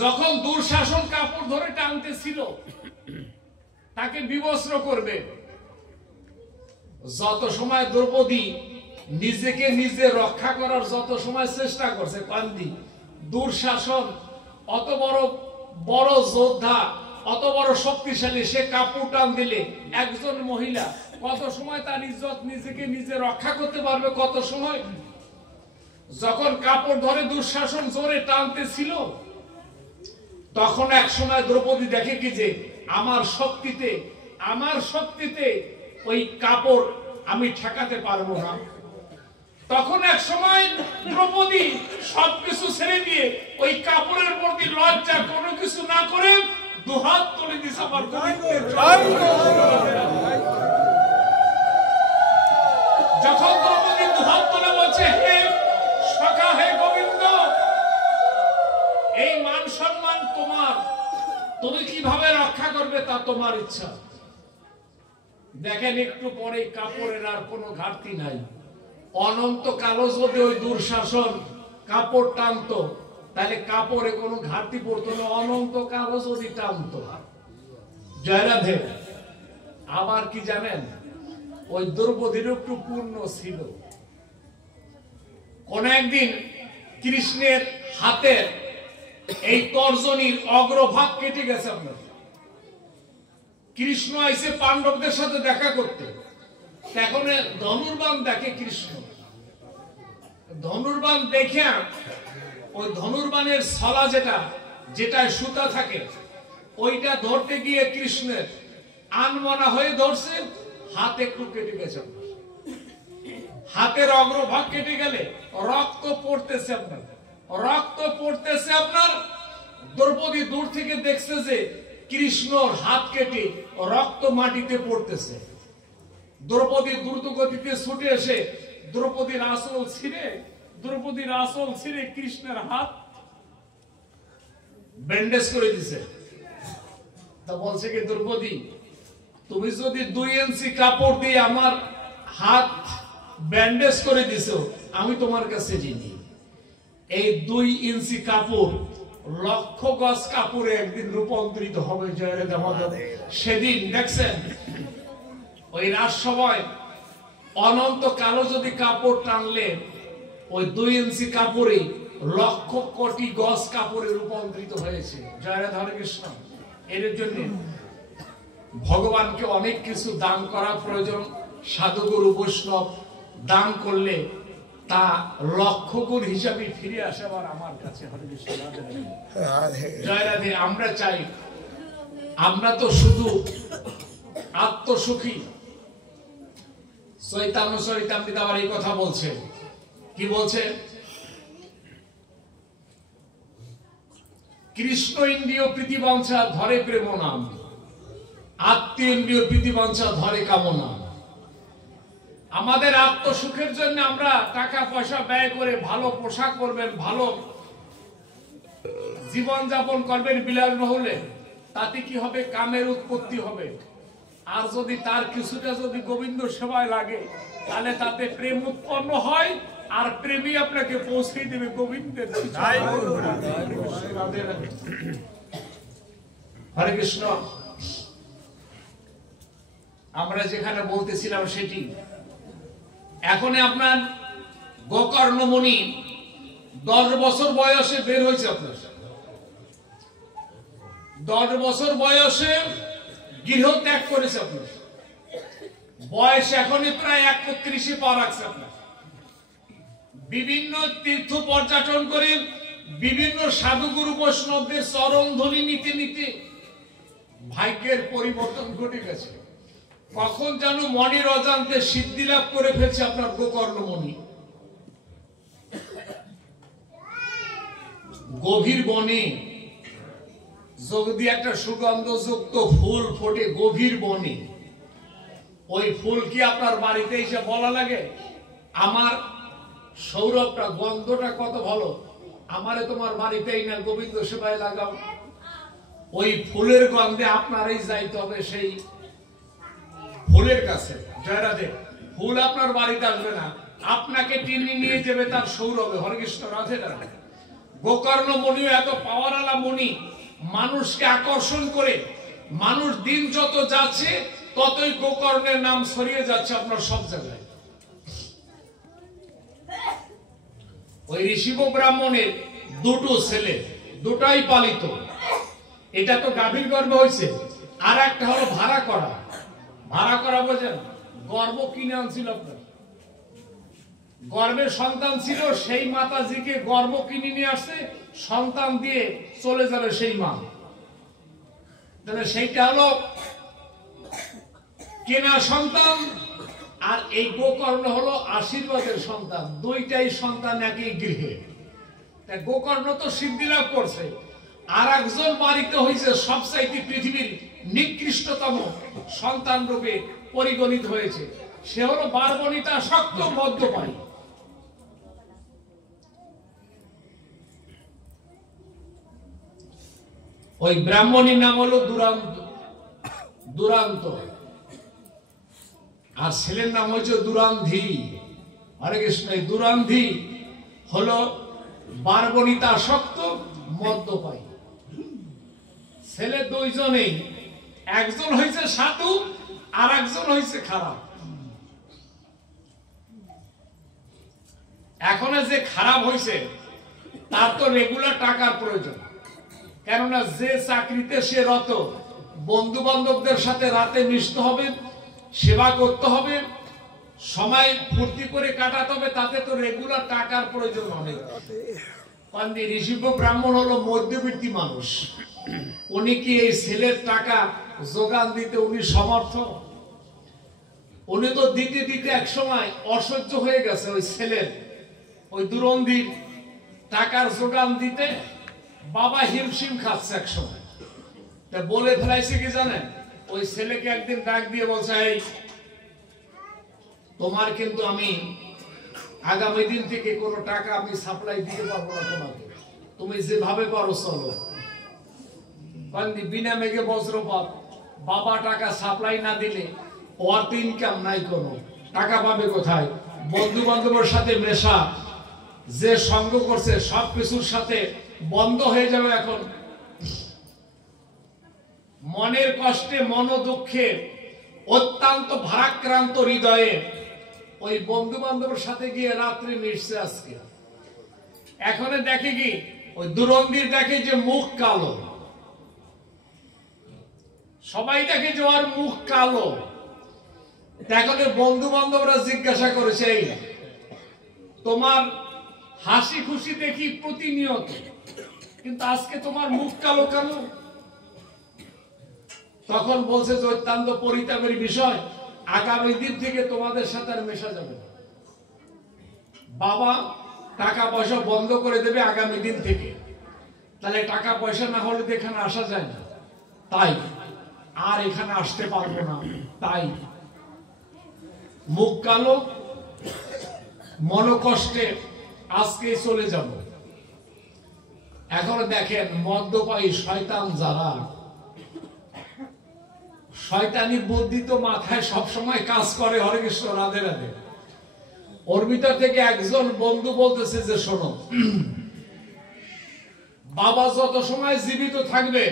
যখন দুঃশাসন কাপড় ধরে টানতেছিল তাকে বিবস্ত্র করবে, যত সময় দ্রৌপদী নিজেকে নিজে রক্ষা করার যত সময় চেষ্টা করছে, কান্দি দুঃশাসন অত বড় যোদ্ধা, অত বড় শক্তিশালী, সে কাপড় টান দিলে একজন মহিলা কত সময় তার ইজ্জত নিজেকে নিজে রক্ষা করতে পারবে? কত সময়? যখন কাপড় ধরে দুঃশাসন জোরে টানতেছিল, তখন এক সময় দ্রৌপদী দেখে কি যে আমার শক্তিতে ওই কাপড় আমি ঠেকাতে পারবো না। তখন এক সময় দ্রৌপদী সবকিছু ছেড়ে দিয়ে ওই কাপড়ের প্রতি লজ্জা কোনো কিছু না করে দুহাত তুলে দিছে আমার গোবিন্দের। যখন দ্রৌপদী দুহাত তুলে বলছে, হে সখা, হে গোবিন্দ, এই মান সম্মান তোমার, তুমি কিভাবে রক্ষা করবে তা তোমার ইচ্ছা। দেখেন, একটু পরে কাপড়ের আর কোনো ঘাটতি নাই। অনন্ত কালো যদি ওই দুঃশাসন কাপড় টানতো তাহলে কাপড়ে কোনো ঘাটতি পড়তো না, অনন্ত কালো যদি টানতো। জয় রাধে। আবার কি জানেন, ওই দ্রৌপদীর একটু পূর্ণ ছিল। কোন একদিন কৃষ্ণের হাতের এই তর্জনীর অগ্রভাগ কেটে গেছে। আপনার কৃষ্ণ আইসে পাণ্ডবদের সাথে দেখা করতে, এখন ধনুর্বাণ দেখে কৃষ্ণ। ধনুর্বাণ দেখে ওই ধনুর্বাণের ছলা যেটায় সুতা থাকে, ওইটা ধরতে গিয়ে কৃষ্ণের আনমনা হয়ে ধরছে, হাত একটু কেটে গেছে। হাতের অগ্রভাগ কেটে গেলে রক্ত পড়তেছে আপনার। দ্রৌপদী দূর থেকে দেখছে যে কৃষ্ণর হাত কেটে রক্ত মাটিতে পড়তেছে। দ্রৌপদী দ্রুত গতিতে ছুটে এসে দ্রৌপদীর আঁচল ছিঁড়ে কৃষ্ণের হাত ব্যান্ডেজ করে দিছে। তা বলছে কি, দ্রৌপদী, তুমি যদি 2 ইঞ্চি কাপড় দিয়ে আমার হাত ব্যান্ডেজ করে দিছো, আমি তোমার কাছে ঋণী। এই 2 ইঞ্চি কাপড় লক্ষ গজ কাপড়ে একদিন রূপান্তরিত হবে। জয় রাধা মাধব। সেদিন দেখছেন ওই রাজসভায় অনন্ত কালো যদি কাপড় টানলে ওই 2 ইঞ্চি কাপড়ে লক্ষ কোটি গজ কাপড়ে রূপান্তরিত হয়েছে। জয় রাধা কৃষ্ণ। এর জন্য ভগবানকে অনেক কিছু দান করা প্রয়োজন। সাধুগুরু বৈষ্ণব দান করলে তা লক্ষ গুণ হিসাবে ফিরে আসে আবার আমার কাছে। হরে কৃষ্ণ, রাধে রাধে, জয় রাধে। আমরা চাই, আমরা তো শুধু আত্মসুখী। চৈতন্য চরিতামৃত আবার এই কথা বলছে, কি বলছে? কৃষ্ণ ইন্দ্রিয় প্রীতিবাঞ্ছা ধরে প্রেম নাম, আত্মীয় ইন্দ্রিয় প্রীতিবাঞ্ছা ধরে কামনা। আমাদের আত্মসুখের জন্য আমরা টাকা পয়সা ব্যয় করে ভালো পোশাক করবেন, ভালো জীবন যাপন করবেন বিলাসবহুলে, তাতে কি হবে? কামের উৎপত্তি হবে। আর যদি তার কিছুটা যদি গোবিন্দ সেবায় লাগে, তাহলে তাতে প্রেম উৎপন্ন হয়, আর প্রেমই আপনাকে পৌঁছে দেবে গোবিন্দের। হরে কৃষ্ণ। আমরা যেখানে বলতেছিলাম সেটি, এখন আপনার গোকর্ণমণি 10 বছর বয়সে বের হয়েছে। আপনার 10 বছর বয়সে গৃহ ত্যাগ করেছে। আপনার বয়স এখনই প্রায় 31-এ পা রাখছে। আপনার বিভিন্ন তীর্থ পর্যটন করে, বিভিন্ন সাধুগুরু বৈষ্ণবদের চরণ ধ্বনি নিতে নিতে ভাগ্যের পরিবর্তন ঘটে গেছে। কখন যেন মনের অজান্তে সিদ্ধি লাভ করে ফেলছে আপনার গোকর্ণমণি। গভীর বনে যদি একটা সুগন্ধযুক্ত ফুল ফোটে গভীর বনে, ওই ফুল কি আপনার বাড়িতে এসে বলা লাগে, আমার সৌরভটা গন্ধটা কত ভালো, আমারে তোমার বাড়িতেই না গোবিন্দ সেবায় লাগাও? ওই ফুলের গন্ধে আপনারই যাইতে হবে সেই ফুলের কাছে। জয় রাধে। ফুল আপনার বাড়িতে আসবে না, আপনাকে টেনে নিয়ে যাবে তার সৌরভে। হরে কৃষ্ণ, রাধে রাধে। গোকর্ণমণিও এত পাওয়ারওয়ালা মণি, মানুষকে আকর্ষণ করে। মানুষ দিন যত যাচ্ছে ততই গোকর্ণের নাম ছড়িয়ে যাচ্ছে আপনার সব জায়গায়। ওই ঋষিব ব্রাহ্মণের 2টো ছেলে, 2টাই পালিত। এটা তো গাভীর গর্ভে হয়েছে, আর একটা হলো ভাড়া করা। ভাড়া করা বোঝেন? গর্ভ কিনে আনছিল আপনার, গর্ভের সন্তান ছিল, সেই মাতাজিকে গর্ভ কিনে নিয়ে আসছে, সন্তান দিয়ে চলে যাবে সেই মা। তাহলে সেইটা হলো কেনা সন্তান, আর এই গোকর্ণ হলো আশীর্বাদের সন্তান। 2টাই সন্তান একই গৃহে। গোকর্ণ তো সিদ্ধি লাভ করছে, আর একজন বাড়িতে হয়েছে সবচাইতে পৃথিবীর নিকৃষ্টতম সন্তান রূপে পরিগণিত হয়েছে। সে হলো বারবণিতা শক্ত মদ্যপায়ী। ওই ব্রাহ্মণীর নাম হলো দুরান্ত, আর ছেলের নাম হচ্ছে দুরান্ধি। হরে কৃষ্ণ। এই দুরান্ধি হলো বারবণিতা শক্ত মদ্যপায়ী। ছেলে 2জনেই, একজন হয়েছে সাধু আর একজন হয়েছে খারাপ। এখন যে খারাপ হয়েছে তার তো রেগুলার টাকার প্রয়োজন, কেননা যে চাকরিতে সে রত, বন্ধু বান্ধবদের সাথে রাতে মিশতে হবে, সেবা করতে হবে, সময় ফুর্তি করে কাটাতে হবে, তাতে তো রেগুলার টাকার প্রয়োজন অনেক। ঋষিব ব্রাহ্মণ হলো মধ্যবিত্তি মানুষ, উনি কি এই ছেলের টাকা যোগান দিতে উনি সমর্থ? উনি তো দিতে দিতে এক সময় অসহ্য হয়ে গেছে ওই ছেলের, ওই দুরন্দির টাকার যোগান দিতে। বাবা হিমশিম খাচ্ছে এক সময়। তা বলে ফেলাইছে কি জানেন? ওই ছেলেকে একদিন ডাক দিয়ে বলছে, এই তোমার কিন্তু আমি আগামী দিন থেকে কোনো টাকা আমি সাপ্লাই দিতে পারবো না তোমাকে, তুমি যেভাবে পারো চলো। বিনা মেঘে বজ্রপাত, বাবা টাকা সাপ্লাই না দিলে ওর তো ইনকাম নাই, কোনো টাকা পাবে কোথায়? বন্ধু বান্ধবের সাথে মেশা, যে সঙ্গ করছে সবকিছুর সাথে বন্ধ হয়ে যাবে। এখন মনের কষ্টে, মন দুঃখে, অত্যন্ত ভারাক্রান্ত হৃদয়ে ওই বন্ধু বান্ধবের সাথে গিয়ে রাত্রে মিশছে আজকে। এখন দেখে কি, ওই দুরন্দির দেখে যে মুখ কালো, সবাই দেখে যে ওর মুখ কালো। এখন বন্ধু বান্ধবরা জিজ্ঞাসা করেছে, তোমার হাসি খুশি দেখি প্রতিনিয়ত, কিন্তু আজকে তোমার মুখ কালো কালো। তখন বলছে যে অত্যন্ত পরিতাপের বিষয়, আগামী দিন থেকে তোমাদের সাথে আর মেশা যাবে না। বাবা টাকা পয়সা বন্ধ করে দেবে আগামী দিন থেকে। তাহলে টাকা পয়সা না হলে তো এখানে আসা যায় না, তাই আর এখানে আসতে পারবো না। তাই মুখ কালো, মনোকষ্টে আজকে চলে যাব। এখন দেখেন মদ্যপায়ী শয়তান যারা, শয়তানি বুদ্ধি তো মাথায় সবসময় কাজ করে। হরে কৃষ্ণ, রাধে রাধে। ওর ভিতর থেকে একজন বন্ধু বলতেছে যে শোনো, বাবা যত সময় জীবিত থাকবে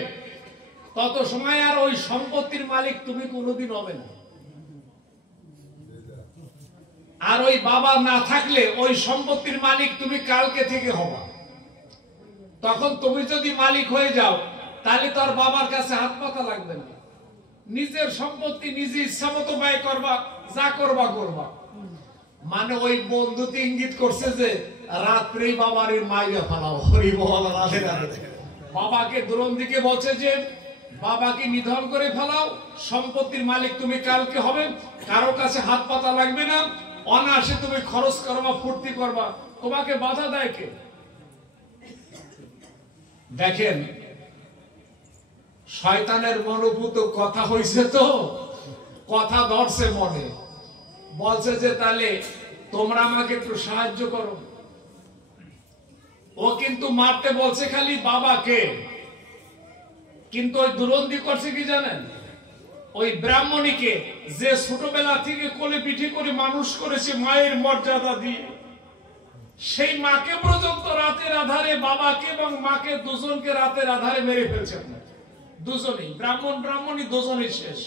তত সময় আর ওই সম্পত্তির মালিক তুমি কোনোদিন হবে না, আর ওই বাবা না থাকলে ওই সম্পত্তির মালিক তুমি কালকে থেকে হবা। তখন তুমি যদি মালিক হয়ে যাও তাহলে তোর বাবার কাছে হাত পাতা লাগবে না, নিজের সম্পত্তি নিজে ইচ্ছা মতো ব্যয় করবা, যা করবা করবা। মানে ওই বন্ধুতে ইঙ্গিত করছে যে রাত্রেই বাবার মাইরে ফেলাও। হরি বল, রাধে রাধে। বাবাকে দুরন্দিকে বলছে যে বাবাকে নিধন করে ফেলাও, সম্পত্তির মালিক তুমি কালকে হবে, কারো কাছে হাত পাতা লাগবে না, অনায়াসে তুমি খরচ করবা, ফুর্তি করবা, তোমাকে বাধা দেয় কে? দেখেন শয়তানের মনোভূত কথা হইছে, তো কথা ধরছে মনে, বলছে যে তাহলে তোমরা আমাকে একটু সাহায্য করো। ও কিন্তু মারতে বলছে খালি বাবাকে, কিন্তু ওই দুরন্দি করছে কি জানেন? ওই ব্রাহ্মণীকে, যে ছোটবেলা থেকে কোলে পিঠে করে মানুষ করেছে মায়ের মর্যাদা দিয়ে, সেই মাকে পর্যন্ত রাতের আধারে, বাবাকে এবং মাকে দুজনকে রাতের আধারে মেরে ফেলছে। দুজনেই, ব্রাহ্মণ ব্রাহ্মণী দুজনেই শেষ।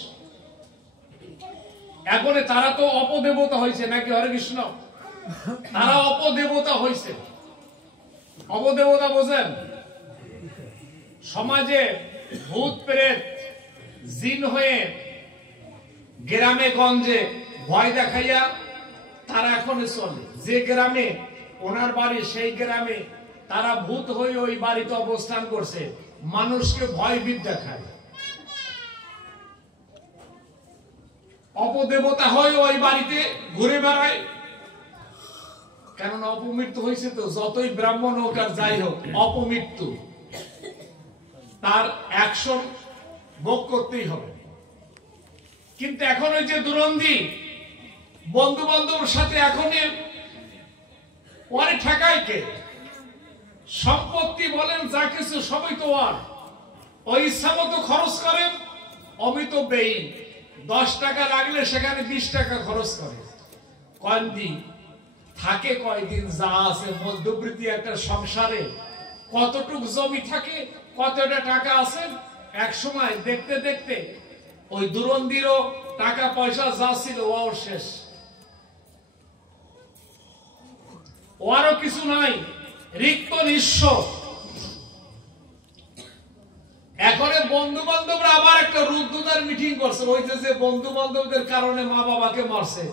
এখন তারা তো অপদেবতা হয়েছে নাকি? হরে কৃষ্ণ, তারা অপদেবতা হয়েছে। অপদেবতা বোঝেন? সমাজে ভূত প্রেত জিন হয়ে গ্রামে গঞ্জে ভয় দেখাইয়া তারা এখন চলে। যে গ্রামে ওনার বাড়ি সেই গ্রামে তারা ভূত হয়ে ওই বাড়িতে অবস্থান করছে, মানুষকে ভয়ভীত দেখায়। অপদেবতা হয়ে ওই বাড়িতে ঘুরে বেড়ায়, কেননা অপমৃত্যু হয়েছে। তো যতই ব্রাহ্মণ হোক আর যাই হোক, অপমৃত্যু তার অ্যাকশন ভোগ করতেই হবে। কিন্তু এখন ওই যে দুরন্দি বন্ধু বান্ধবের সাথে এখন ওরে ঠেকায় কে? সম্পত্তি বলেন যা কিছু সবই তো আর ওই ইচ্ছা মতো খরচ করেন, অমিত ব্যয়ী। 10 টাকা লাগলে সেখানে 20 টাকা খরচ করে। কয়দিন থাকে, কয়দিন যা আছে মধ্যবৃত্তি একটা সংসারে কতটুক জমি থাকে, কতটা টাকা আছে, এক সময় দেখতে দেখতে ওই দুরন্দিরও টাকা পয়সা যা ছিল ও শেষ, ওরও কিছু নাই, রিক্ত নিঃস্ব। এখন বন্ধু বান্ধবরা আবার একটা রুদ্ধতার মিটিং করছে। ওই যে বন্ধু বান্ধবদের কারণে মা বাবাকে মারছে,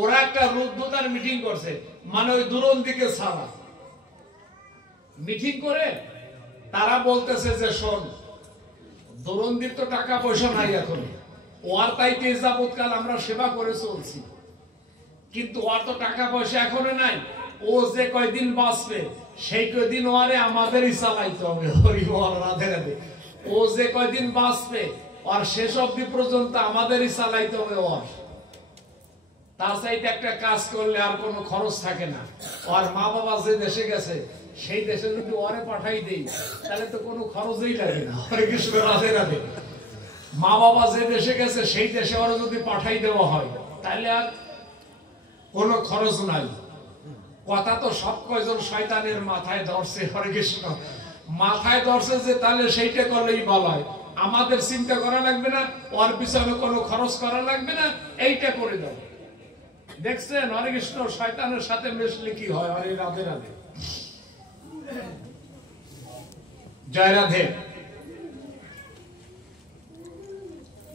ওরা একটা রুদ্ধতার মিটিং করছে, মানে ওই দুরন্দিকে ছাড়া মিটিং করে তারা বলতেছে যে শোন, দুরন্দির তো টাকা পয়সা নাই এখন, ওর তাই তেজাবৎকাল আমরা সেবা করে চলছি, কিন্তু ওর তো টাকা পয়সা এখনো নাই। ও যে কয়দিন বাঁচবে সেই কয়দিন ওরে আমাদেরই চালাইতে হবে। হরি বল, রাধে রাধে। ও যে কয়দিন বাঁচবে আর শেষ অবধি পর্যন্ত আমাদেরই চালাইতে হবে ওর। তার চাইতে একটা কাজ করলে আর কোনো খরচ থাকে না। ওর মা বাবা যে দেশে গেছে সেই দেশে যদি ওরে পাঠাই দেই তাহলে তো কোনো খরচই লাগে না। হরে কৃষ্ণ, রাধে রাধে। মা বাবা যে দেশে গেছে সেই দেশে ওরা যদি পাঠাই দেওয়া হয় তাহলে আর কোনো খরচ নাই। কথা তো সব কয়জন শয়তানের মাথায় ধরছে। হরে কৃষ্ণ, মাথায় ধরছে যে তাহলে সেইটা করলেই ভালো হয়, আমাদের চিন্তা করা লাগবে না, ওর পিছনে কোনো খরচ করা লাগবে না, এইটা করে দাও। দেখছেন হরে কৃষ্ণ, শয়তানের সাথে মিশলে কি হয়। হরে রাধে রাধে, জয় রাধে,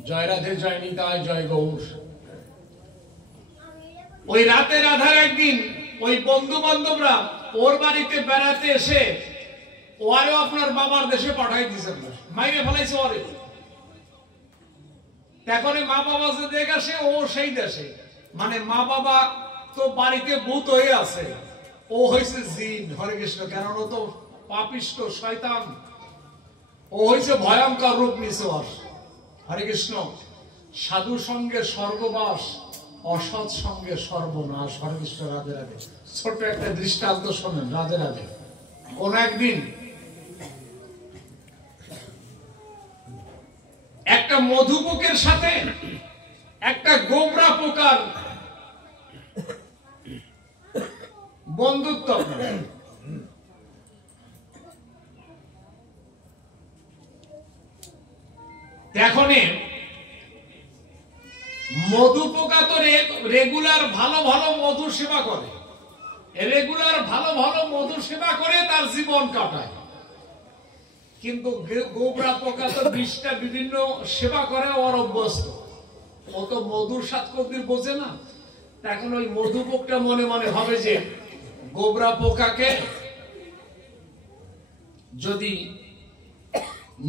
জয় রাধে, জয় নিতাই, জয় গৌর। ওই রাতের আধার একদিন ওই বন্ধু বান্ধবরা ওর বাড়িতে বেড়াতে এসে ওয়ারেও আপনার বাবার দেশে পাঠাই দিয়েছেন, মাইরে ফেলাইছে ওরে। এখন মা বাবা যে দেখ আসে ও সেই দেশে, মানে মা বাবা তো বাড়িতে ভূত হয়ে আছে, ও হয়েছে জিন। হরে কৃষ্ণ। কেন ও তো পাপিষ্ট শয়তান, ও হয়েছে ভয়ঙ্কর রূপ নিছে ওর। হরে কৃষ্ণ। সাধু সঙ্গে স্বর্গবাস, অসৎ সঙ্গে সর্বনাশ। হরে কৃষ্ণ। রাধে রাধে। ছোট্ট একটা দৃষ্টান্ত শোনেন। রাধে রাধে। কোন একদিন একটা মধুপোকের সাথে একটা গোবরা পোকার বন্ধুত্ব। এখন মধু পোকা তো রেগুলার ভালো ভালো মধু সেবা করে, রেগুলার ভালো ভালো মধু সেবা করে তার জীবন কাটায়। কিন্তু গোবরা পোকা তো 20টা বিভিন্ন সেবা করে ওর অভ্যস্ত, ও তো মধুর স্বাদ কদ্দির বোঝে না। এখন ওই মধু পোকটা মনে মনে হবে যে গোবরা পোকাকে যদি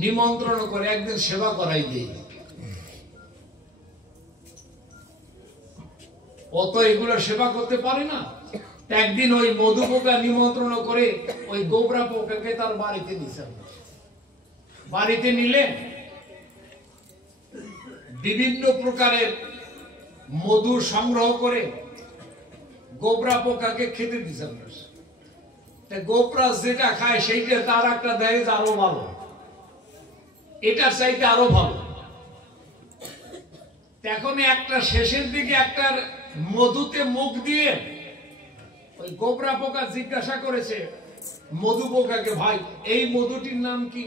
নিমন্ত্রণ করে একদিন সেবা করাই দেই, ও তো এগুলো সেবা করতে পারে না। একদিন ওই মধু পোকা নিমন্ত্রণ করে ওই গোবরা পোকাকে তার বাড়িতে নিছে। বাড়িতে নিলে বিভিন্ন প্রকারের মধু সংগ্রহ করে গোবরা পোকাকে খেতে দিছে। গোবরা যেটা খায় সেইটা তার একটা দেয় আরো ভালো, এটার চাইতে আরো ভালো। এখন একটা শেষের দিকে একটা মধুতে মুখ দিয়ে ওই গোবরা পোকা জিজ্ঞাসা করেছে মধু পোকাকে, ভাই এই মধুটির নাম কি?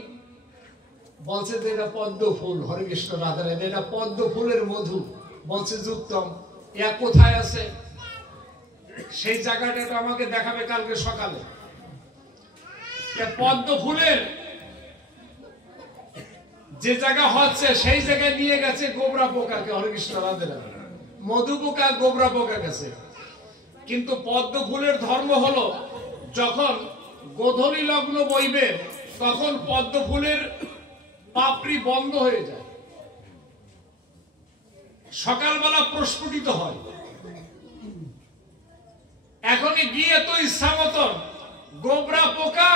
বলছে যে এটা পদ্ম ফুল। হরে কৃষ্ণ। রাধা রাধে। এটা পদ্ম ফুলের মধু। বলছে যুক্তম, এ কোথায় আছে? সেই জায়গাটা আমাকে দেখাবে কালকে সকালে। পদ্ম ফুলের যে জায়গা হচ্ছে সেই জায়গায় নিয়ে গেছে গোবরা পোকাকে। হরে কৃষ্ণ। রাধে রাধে। মধু পোকা গোবরা পোকা গেছে। কিন্তু পদ্ম ফুলের ধর্ম হলো যখন গোধূলি লগ্ন বইবে তখন পদ্ম ফুলের পাপড়ি বন্ধ হয়ে যায়, সকালবেলা প্রস্ফুটিত হয়। এখনই গিয়ে তো ইচ্ছা মতন গোবরা পোকা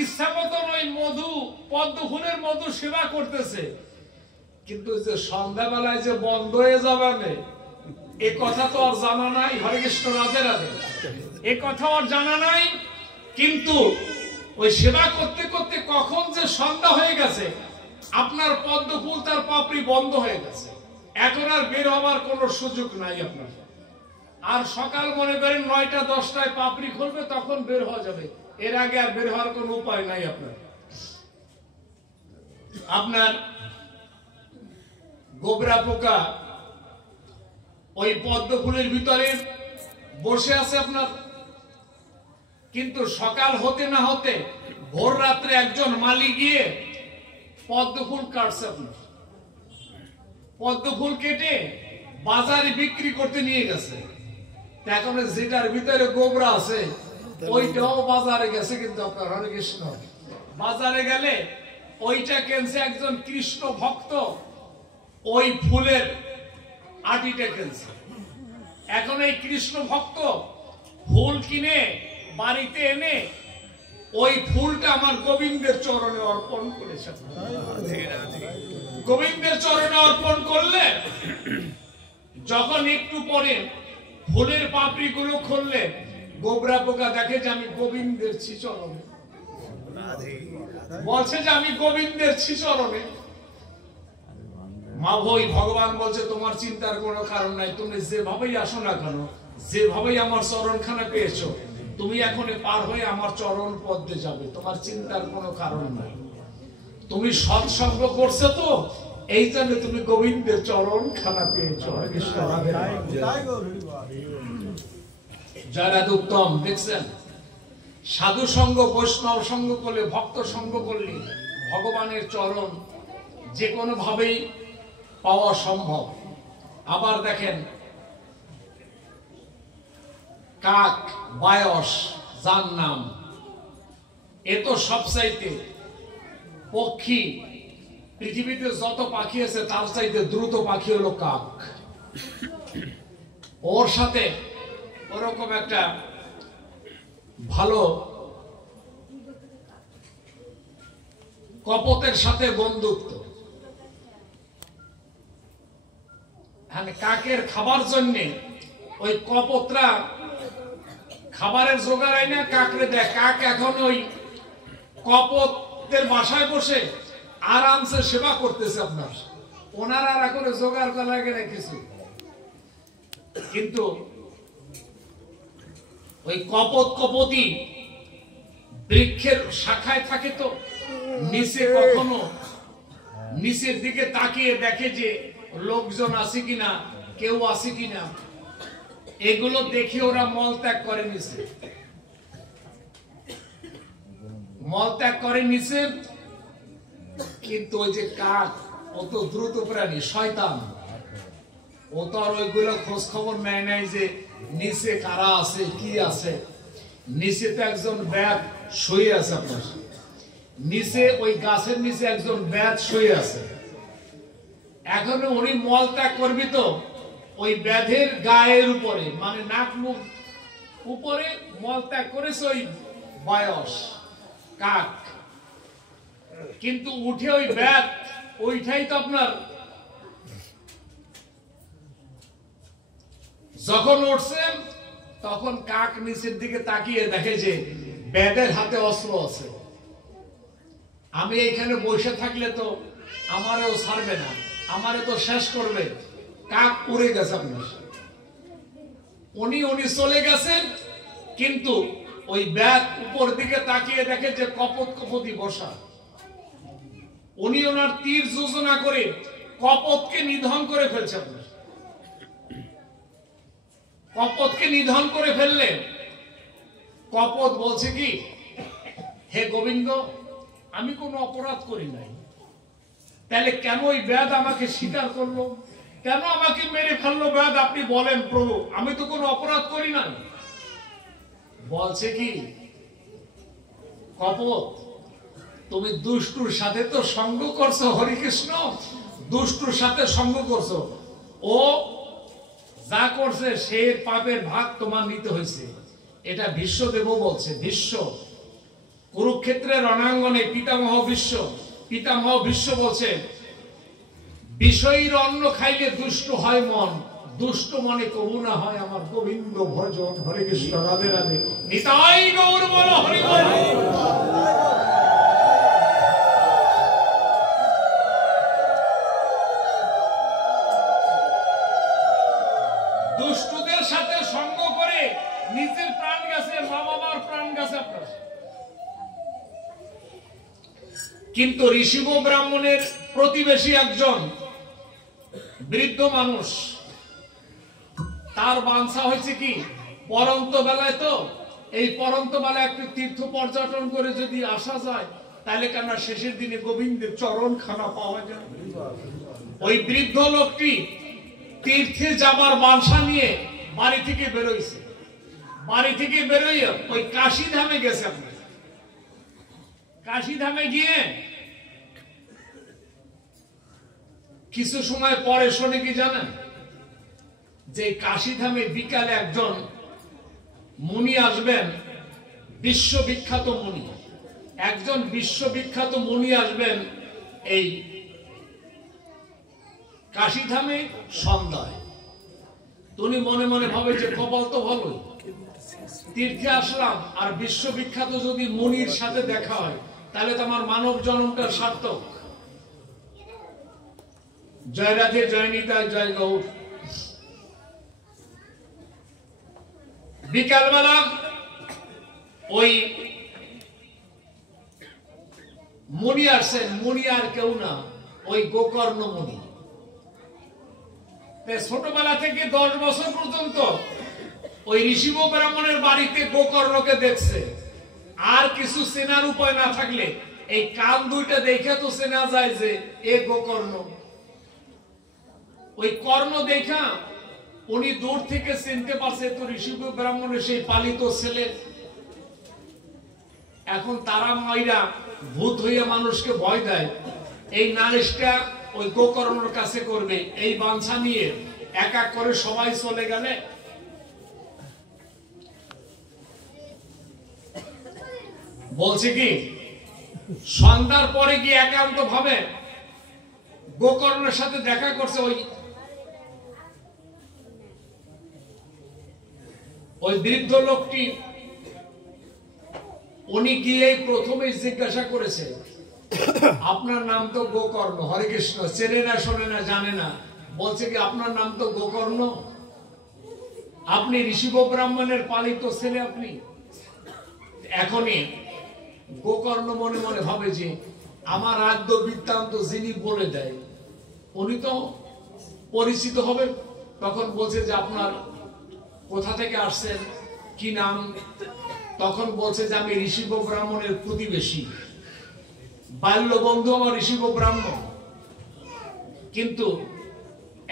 ইচ্ছা মতন ওই মধু পদ্ম ফুলের মধু সেবা করতেছে, কিন্তু যে সন্ধ্যাবেলায় যে বন্ধ হয়ে যাবে এ কথা তো আর জানা নাই। হরে কৃষ্ণ। রাধে রাধে। এ কথা আর জানা নাই। কিন্তু ওই সেবা করতে করতে কখন যে সন্ধ্যা হয়ে গেছে, আপনার পদ্ম ফুল তার পাপড়ি বন্ধ হয়ে গেছে, এখন আর বের হবার কোনো সুযোগ নাই আপনার। আর সকাল মনে করেন 9টা 10টায় পাপড়ি খুলবে, তখন বের হওয়া যাবে। এর আগে আর বের হওয়ার কোনো উপায় নাই আপনার। আপনার গোবরা পোকা ওই পদ্ম ফুলের ভিতরে বসে আছে আপনার। কিন্তু সকাল হতে না হতে ভোর রাত্রে একজন মালি গিয়ে পদ্ম ফুল কাটছে আপনার। পদ্ম ফুল কেটে বাজারে বিক্রি করতে নিয়ে গেছে। এখন যেটার ভিতরে গোবরা আছে ওইটাও বাজারে গেছে। কিন্তু আপনার হরে কৃষ্ণ। বাজারে গেলে ওইটা কিনছে একজন কৃষ্ণ ভক্ত, ওই ফুলের আটিটা কিনছে। এখন এই কৃষ্ণ ভক্ত ফুল কিনে বাড়িতে এনে ওই ফুলটা আমার গোবিন্দের চরণে অর্পণ করেছে। গোবিন্দের চরণে অর্পণ করলে যখন একটু পরে ফুলের পাপড়ি গুলো খুললে গোবরা পোকা দেখে যে আমি গোবিন্দের চরণে, বলছে যে আমি গোবিন্দের চরণে। মা ভাই ভগবান বলছে তোমার চিন্তার কোনো কারণ নাই, তুমি যেভাবেই আসো না কেন, যেভাবেই আমার চরণখানা পেয়েছো, তুমি এখন পার হয়ে আমার চরণ পদ্মে যাবে, তোমার চিন্তার কোনো কারণ নাই। তুমি সৎসঙ্গ করছো তো এই জন্য তুমি গোবিন্দের চরণ খানা পেয়েছো। যারা উত্তম দেখছেন, সাধু সঙ্গ বৈষ্ণব সঙ্গ করলে, ভক্ত সঙ্গ করলে ভগবানের চরণ যে কোনো ভাবেই পাওয়া সম্ভব। আবার দেখেন কাক, বায়স যার নাম, এ তো সবচাইতে পক্ষী, পৃথিবীতে যত পাখি আছে তার চাইতে দ্রুত পাখি হলো কাক। ওর সাথে ওরকম একটা ভালো কপতের সাথে বন্ধুত্ব। মানে কাকের খাবার জন্য ওই কপতরা খাবারের জোগাড় হয় না, কাকরে দেয়। কাক এখন ওই কপতের বাসায় বসে আরামসে সেবা করতেছে আপনার। ওনারা আর এখন জোগাড় করা লাগে না কিছু, কিন্তু ওই কপতি বৃক্ষের শাখায় থাকে, তো নিচে কখনো নিচের দিকে তাকিয়ে দেখে যে লোকজন আছে কিনা, কেউ আছে কিনা। এগুলো দেখে ওরা মল ত্যাগ করে নিচে, মল ত্যাগ করে নিচে। কিন্তু ওই যে কাক, ও তো দ্রুত প্রাণী, শয়তান, ও তো আর ওইগুলো খোঁজ খবর নেয় নাই যে নিচে কারা আছে, কি আছে। নিচে তো একজন ব্যাগ শুয়ে আছে, আপনার নিচে ওই গাছের নিচে একজন ব্যাগ শুয়ে আছে। এখন উনি মল ত্যাগ করবি তো ওই ব্যাধের গায়ের উপরে, মানে নাক মুখ উপরে মল ত্যাগ করেছে ওই বায়স কাক। কিন্তু উঠে ওই ব্যাগ ওইটাই তো আপনার, যখন উঠছেন তখন কাক নিচের দিকে তাকিয়ে দেখে যে ব্যাগের হাতে অস্ত্র আছে। আমি এইখানে বসে থাকলে তো আমারও ছাড়বে না, আমারে তো শেষ করবে। কাক উড়ে গেছে আপনার, উনি চলে গেছেন। কিন্তু ওই ব্যাগ উপর দিকে তাকিয়ে দেখে যে কপতি বসা। উনি ওনার তীর যোজনা করে কপতকে নিধন করে ফেলছে। আপনার কপতকে নিধন করে ফেললেন। কপত বলছে কি, হে গোবিন্দ, আমি কোনো অপরাধ করি নাই, তাহলে কেন ওই ব্যাধ আমাকে স্বীকার করলো, কেন আমাকে মেরে ফেললো ব্যাধ? আপনি বলেন প্রভু, আমি তো কোনো অপরাধ করি নাই। বলছে কি, কপত, তুমি দুষ্টুর সাথে তো সঙ্গ করছো, হরিকৃষ্ণ, দুষ্টুর সাথে সঙ্গ করছো। ও যা করছে সে পাপের ভাগ তোমার নিতে হয়েছে। এটা ভীষ্মদেব বলছে। ভীষ্ম কুরুক্ষেত্রের রণাঙ্গনে পিতামহ ভীষ্ম বলছে, বিষয়ীর অন্ন খাইলে দুষ্ট হয় মন, দুষ্ট মনে কবু না হয় আমার গোবিন্দ ভজন। হরে কৃষ্ণ, রাধে রাধে, নিতাই গৌর বল, হরি বল। দুষ্টদের সাথে সঙ্গ করে নিজের প্রাণ গেছে, মা বাবার প্রাণ গেছে আপনার। কিন্তু ঋষিব ব্রাহ্মণের প্রতিবেশী একজন বৃদ্ধ মানুষ, তার বাঞ্ছা হয়েছে কি, পরন্ত বেলায় তো এই পরন্ত বেলায় একটু তীর্থ পর্যটন করে যদি আসা যায়, তাহলে কেন শেষের দিনে গোবিন্দের চরণ খানা পাওয়া যায়। ওই বৃদ্ধ লোকটি তীর্থে যাবার বাঞ্ছা নিয়ে বাড়ি থেকে বেরোইছে। বাড়ি থেকে বেরোয় ওই কাশী ধামে গেছে। আপনার কাশী ধামে গিয়ে কিছু সময় পরে শোনে কি জানেন, যে কাশী ধামে বিকালে একজন মুনি আসবেন, বিশ্ববিখ্যাত মুনি, একজন বিশ্ববিখ্যাত মুনি আসবেন এই কাশী ধামে সন্ধ্যায়। তুমি মনে মনে ভাবে যে কপাল তো ভালো, তীর্থে আসলাম আর বিশ্ববিখ্যাত যদি মুনির সাথে দেখা হয় তাহলে তো আমার মানব জন্মটা সার্থক। জয় রাধে, জয় নিতাই, জয় গৌর। বিকালবেলা ওই মুনি আসছেন, মুনি আর কেউ না, ওই গোকর্ণ মুনি। ছোটবেলা থেকে 10 বছর পর্যন্ত ওই ঋষিব ব্রাহ্মণের বাড়িতে গোকর্ণকে দেখছে। আর কিছু চেনার উপায় না থাকলে এই কান দুইটা দেখে তো চেনা যায় যে এ গোকর্ণ। ওই কর্ণ দেখা উনি দূর থেকে চিনতে পারছে তো ঋষি ব্রাহ্মণের সেই পালিত ছেলে। এখন তারা মাইরা ভূত হইয়া মানুষকে ভয় দেয়। এই নালিশটা ওই গোকর্ণের কাছে করবে, এই বাঞ্ছা নিয়ে এক এক করে সবাই চলে গেলে বলছে কি সন্ধ্যার পরে গিয়ে একান্ত ভাবে গোকর্ণের সাথে দেখা করছে। ওই বৃদ্ধ লোকটি উনি গিয়ে প্রথমে জিজ্ঞাসা করেছে, আপনার নাম তো গোকর্ণ, হরে কৃষ্ণ, চেনে না শোনে না জানে না। বলছে কি আপনার নাম তো গোকর্ণ, আপনি ঋষি ব্রাহ্মণের পালিত ছেলে আপনি। এখনই গোকর্ণ মনে মনে ভাবে যে আমার রাজ্য বৃত্তান্ত যিনি বলে দেয় উনি তো পরিচিত হবে। তখন বলছে যে আপনার কোথা থেকে আসছেন, কি নাম? তখন বলছে যে আমি ঋষি ব্রাহ্মণের প্রতিবেশী, বাল্য বন্ধু আমার ঋষি ব্রাহ্মণ। কিন্তু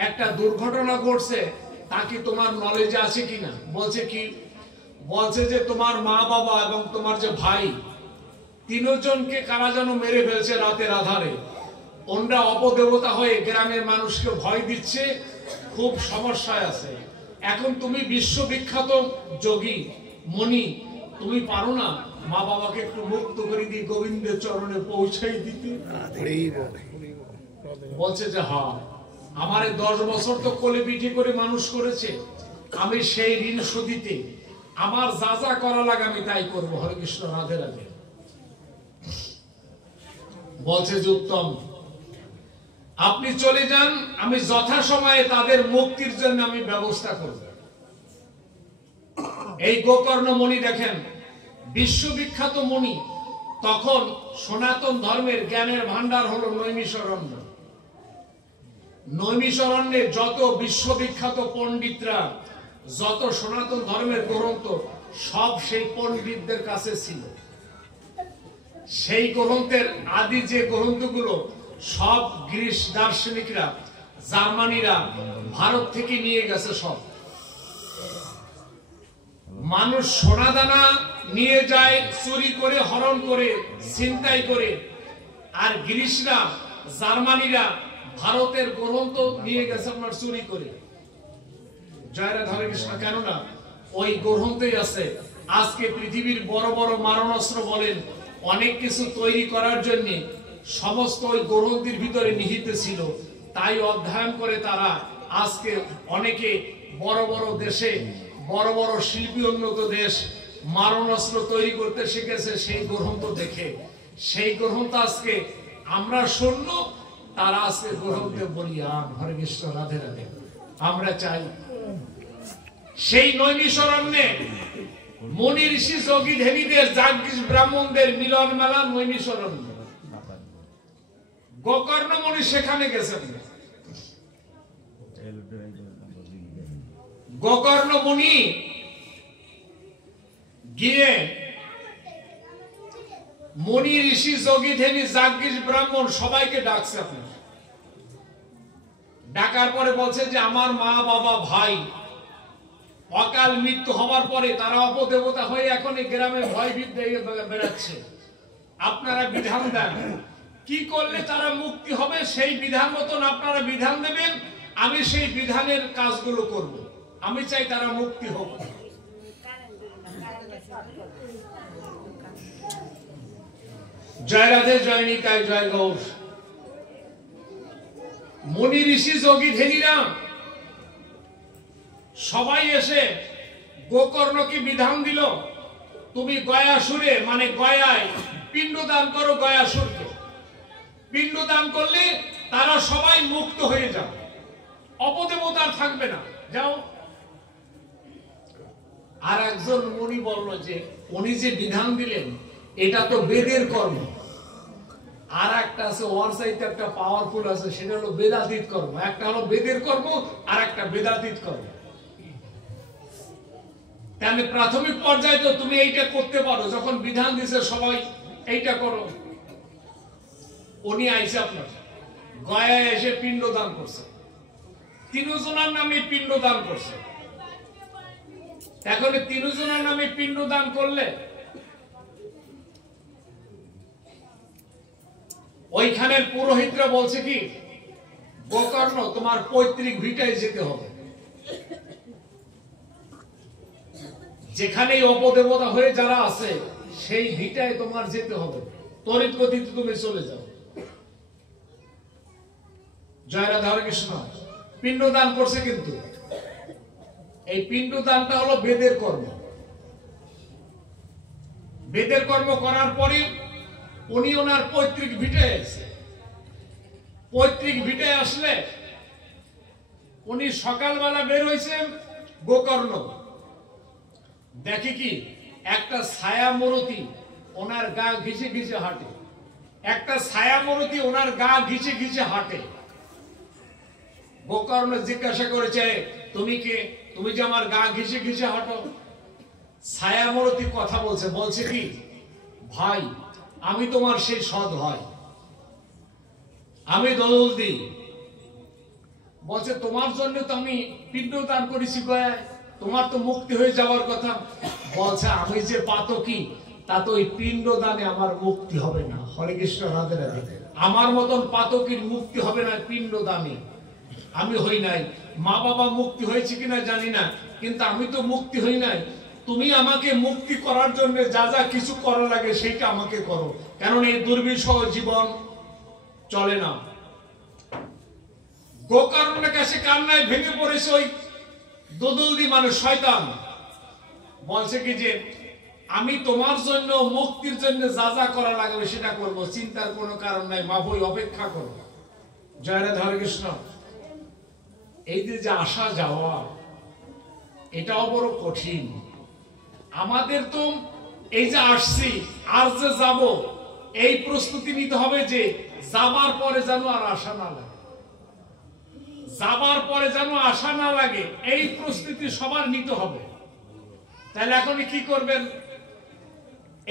একটা দুর্ঘটনা ঘটছে, তা কি তোমার নলেজে আছে কিনা? বলছে কি? বলছে যে তোমার মা বাবা এবং তোমার যে ভাই তিনজনকে কারা যেন মেরে ফেলছে রাতের আধারে। ওনরা অপদেবতা হয়ে গ্রামের মানুষকে ভয় দিচ্ছে, খুব সমস্যায় আছে। এখন তুমি বিশ্ববিখ্যাত যোগী মণি, তুমি পারো না মা বাবাকে একটু মুক্ত করে দিয়ে গোবিন্দের চরণে পৌঁছাই দিতে? বলছে যে হ্যাঁ, আমারে 10 বছর তো কোলে পিঠে করে মানুষ করেছে, আমি সেই ঋণ শোধিতে আমার যা যা করা লাগে আমি তাই করবো। হরে কৃষ্ণ, রাধে রাধে। বলছে যে উত্তম, আপনি চলে যান, আমি যথাসময়ে তাদের মুক্তির জন্য আমি ব্যবস্থা করব। এই গোকর্ণ মণি দেখেন, বিশ্ববিখ্যাত মণি। তখন সনাতন ধর্মের জ্ঞানের ভান্ডার হলো নৈমিষারণ্য। নৈমিষারণ্যে যত বিশ্ববিখ্যাত পণ্ডিতরা, যত সনাতন ধর্মের গ্রন্থ, সব সেই পণ্ডিতদের কাছে ছিল। সেই গ্রন্থের আদি যে গ্রন্থগুলো সব গ্রিস দার্শনিকরা, জার্মানিরা ভারত থেকে নিয়ে গেছে। সব মানুষ সোনাদানা নিয়ে যায় চুরি করে, হরণ করে, ছিনতাই করে। আর গ্রিসরা, জার্মানিরা ভারতের গ্রন্থ নিয়ে গেছে আপনার চুরি করে। জয়রা ধরে কৃষ্ণ। কেননা ওই গ্রন্থই আছে আজকে পৃথিবীর বড় বড় মারণাস্ত্র বলেন, অনেক কিছু তৈরি করার জন্য সমস্ত ওই গ্রন্থের ভিতরে নিহিত ছিল। তাই অধ্যয়ন করে তারা আজকে অনেকে বড় বড় দেশে, বড় বড় শিল্পী উন্নত দেশ মারণাস্ত্র তৈরি করতে শিখেছে সেই গ্রন্থ দেখে। সেই গ্রন্থ আজকে আমরা শূন্য, তারা আজকে গ্রন্থে বলিয়ান। হরে কৃষ্ণ, রাধে রাধে। আমরা চাই সেই নৈমিষারণ্যে মণি ঋষি যোগী ধ্যানীদের, যাজ্ঞিক ব্রাহ্মণদের মিলন মেলা নৈমিষারণ্য। গোকর্ণ মণি সেখানে গেছেন। গোকর্ণ মুনি গিয়ে মুনি ঋষি যোগী ধ্যানী যাজ্ঞিক ব্রাহ্মণ সবাইকে ডাকছে। আপনার ডাকার পরে বলছে যে আমার মা বাবা ভাই অকাল মৃত্যু হওয়ার পরে তারা অপদেবতা হয়ে এখন এই গ্রামে ভয় ভীত বেড়াচ্ছে। আপনারা বিধান দেন, কি করলে তারা মুক্তি হবে সেই বিধান মতন আপনারা বিধান দেবেন, আমি সেই বিধানের কাজগুলো করব। আমি চাই তারা মুক্তি হোক। জয় রাধে, জয় নিতাই, জয় গৌর। মুনি ঋষি যোগী ধ্যানীরা সবাই এসে গোকর্ণকে বিধান দিল, তুমি গয়াসুরে মানে গয়ায় পিণ্ডদান করো। গয়াসুরকে পিণ্ডদান করলে তারা সবাই মুক্ত হয়ে যাবে, অপদেবতা থাকবে না, যাও। আর একজন মুনি বলল যে উনি যে বিধান দিলেন এটা তো বেদের কর্ম। আর একটা আছে ওর চাইতে একটা পাওয়ারফুল আছে, সেটা হলো বেদাতীত কর্ম। একটা হলো বেদের কর্ম, আর একটা বেদাতীত কর্ম। তাহলে প্রাথমিক পর্যায়ে তো তুমি এইটা করতে পারো, যখন বিধান দিছে সবাই এইটা করো। উনি আইসে আপনার গয়ায় এসে পিণ্ডদান করছে। তিনজনের নামে পিণ্ডদান করছে। এখন তিনজনের নামে পিণ্ডদান করলে ওইখানের পুরোহিতরা বলছে কি, গোকর্ণ তোমার পৈতৃক ভিটায় যেতে হবে, যেখানে অপদেবতা হয়ে যারা আছে সেই ভিটায় তোমার যেতে হবে, তড়িৎ গতিতে তুমি চলে যাও। জয় রাধা হরে কৃষ্ণ। পিণ্ডদান করছে, কিন্তু এই পিণ্ডদানটা হলো বেদের কর্ম। বেদের কর্ম করার পরে উনি ওনার পৈতৃক ভিটায় আছে। পৈতৃক ভিটায় আসলে উনি সকালবেলা বের হয়েছেন গোকর্ণ, দেখে কি একটা ছায়া মূর্তি ওনার গা ঘিচে ঘিচে হাঁটে, একটা ছায়া মূর্তি ওনার গা ঘিচে ঘিচে হাঁটে। গোকর্ণ জিজ্ঞাসা করেছে, তুমি কে? তুমি যে আমার গা ঘিচে ঘিচে হাঁটো। ছায়া মূর্তি কথা বলছে, বলছে কি, ভাই আমি তোমার সেই সৎ ভাই, আমি দদুলদি। বলছে তোমার জন্য তো আমি পিণ্ডদান করেছি, তোমার তো মুক্তি হয়ে যাওয়ার কথা। বলছে আমি যে পাতকী, তা তো ওই পিণ্ডদানে আমার মুক্তি হবে না। হরে কৃষ্ণ, রাধে রাধে। আমার মতন পাতকীর মুক্তি হবে না পিণ্ডদানে, আমি হই নাই। মা বাবা মুক্তি হয়েছে কিনা জানি না, কিন্তু আমি তো মুক্তি হই নাই। তুমি আমাকে মুক্তি করার জন্য যা যা কিছু করা লাগে সেটা আমাকে করো, কারণ এই দুর্বিষহ জীবন চলে না। গোকর্ণের কাছে কান্নায় ভেঙে পড়েছে ওই দদুলদি, মানে শয়তান। বলছে কি যে আমি তোমার জন্য মুক্তির জন্য যা যা করা লাগবে সেটা করবো, চিন্তার কোনো কারণ নাই, মা বই অপেক্ষা করো। জয় রাধা হরে কৃষ্ণ। এই যে আসা যাওয়া, এটাও বড় কঠিন। আমাদের তো এই যে আসছি আর যে যাব, এই প্রস্তুতি নিতে হবে যে যাবার পরে যেন আর আশা না লাগে, যাবার পরে যেন আশা না লাগে, এই প্রস্তুতি সবার নিতে হবে। তাহলে এখন কি করবেন?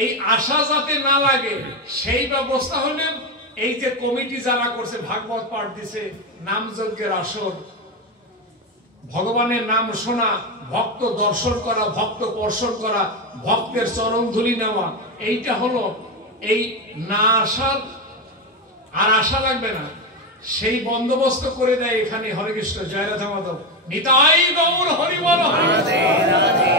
এই আশা যাতে না লাগে সেই ব্যবস্থা হলেন এই যে কমিটি যারা করছে, ভাগবত পাঠ দিছে, নাম যজ্ঞের আসর, ভগবানের নাম শোনা, ভক্ত দর্শন করা, ভক্ত স্পর্শন করা, ভক্তের চরণ ধুলি নেওয়া, এইটা হলো এই না আসার আর আশা লাগবে না, সেই বন্দোবস্ত করে দেয় এখানে। হরে কৃষ্ণ, জয় রাধা মাধব, নিতাই গৌর হরি বল। রাধে রাধে।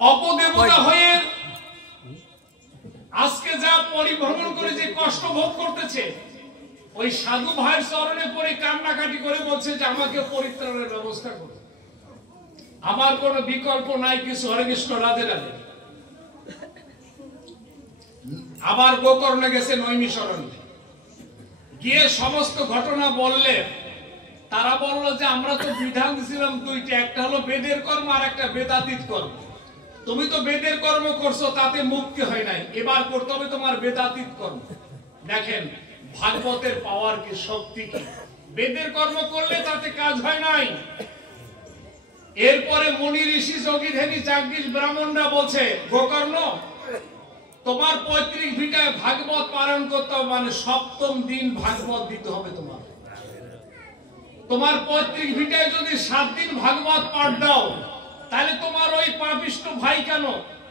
অপদেবতা হয়ে আজকে যা পরিভ্রমণ করে যে কষ্ট ভোগ করতেছে, ওই সাধু ভাইয়ের চরণে পড়ে কান্নাকাটি করে বলছে যে আমাকে পরিত্রাণের ব্যবস্থা করো, আমার কোনো বিকল্প নাই কিছু। হরে কৃষ্ণ, রাধে রাধে। আবার গোকর্ণে গেছে নৈমিষারণ্যে, গিয়ে সমস্ত ঘটনা বললে তারা বলল যে আমরা তো বিধান দিয়েছিলাম দুইটা, একটা হলো বেদের কর্ম আর একটা বেদাতীত কর্ম। তুমি তো বেদের কর্ম করছো, তাতে মুক্তি হয় নাই, এবার করতে হবে তোমার বেদাতীত কর্ম। দেখেন ভাগবতের পাওয়ার কি, শক্তি কি। বেদের কর্ম করলে তাতে কাজ হয় নাই। এরপরে মুনি ঋষি যোগী ধ্যানী যাজ্ঞিক ব্রাহ্মণরা বলছে গোকর্ণ তোমার পৈতৃক ভিটায় ভাগবত পালন করতে হবে, মানে সপ্তম দিন ভাগবত দিতে হবে তোমার। তোমার পৈতৃক ভিটায় যদি 7 দিন ভাগবত পাঠ দাও, তাহলে তোমার ওই পাপিষ্ঠ ভাই কেন,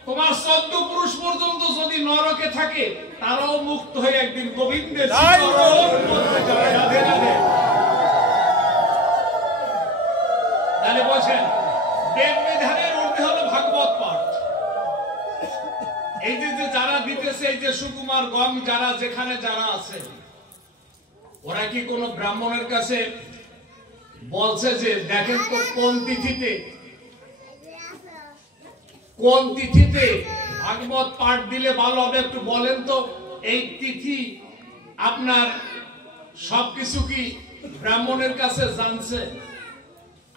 তোমার 14 পুরুষ পর্যন্ত যদি নরকে থাকে তারাও মুক্ত হয়ে একদিন গোবিন্দের চরণ পদ্মে যাবে। রাধে রাধে। তাহলে বলছেন বেদ বিধানের ঊর্ধ্বে হলো ভাগবত পাঠ। এই যে যারা দিতেছে, এই যে সুকুমার গং যারা যেখানে যারা আছে, ওরা কি কোন ব্রাহ্মণের কাছে বলছে যে দেখেন তো কোন তিথিতে ভাগবত পাঠ দিলে ভালো হবে, একটু বলেন তো এই তিথি আপনার সবকিছু কি ব্রাহ্মণের কাছে জানছে?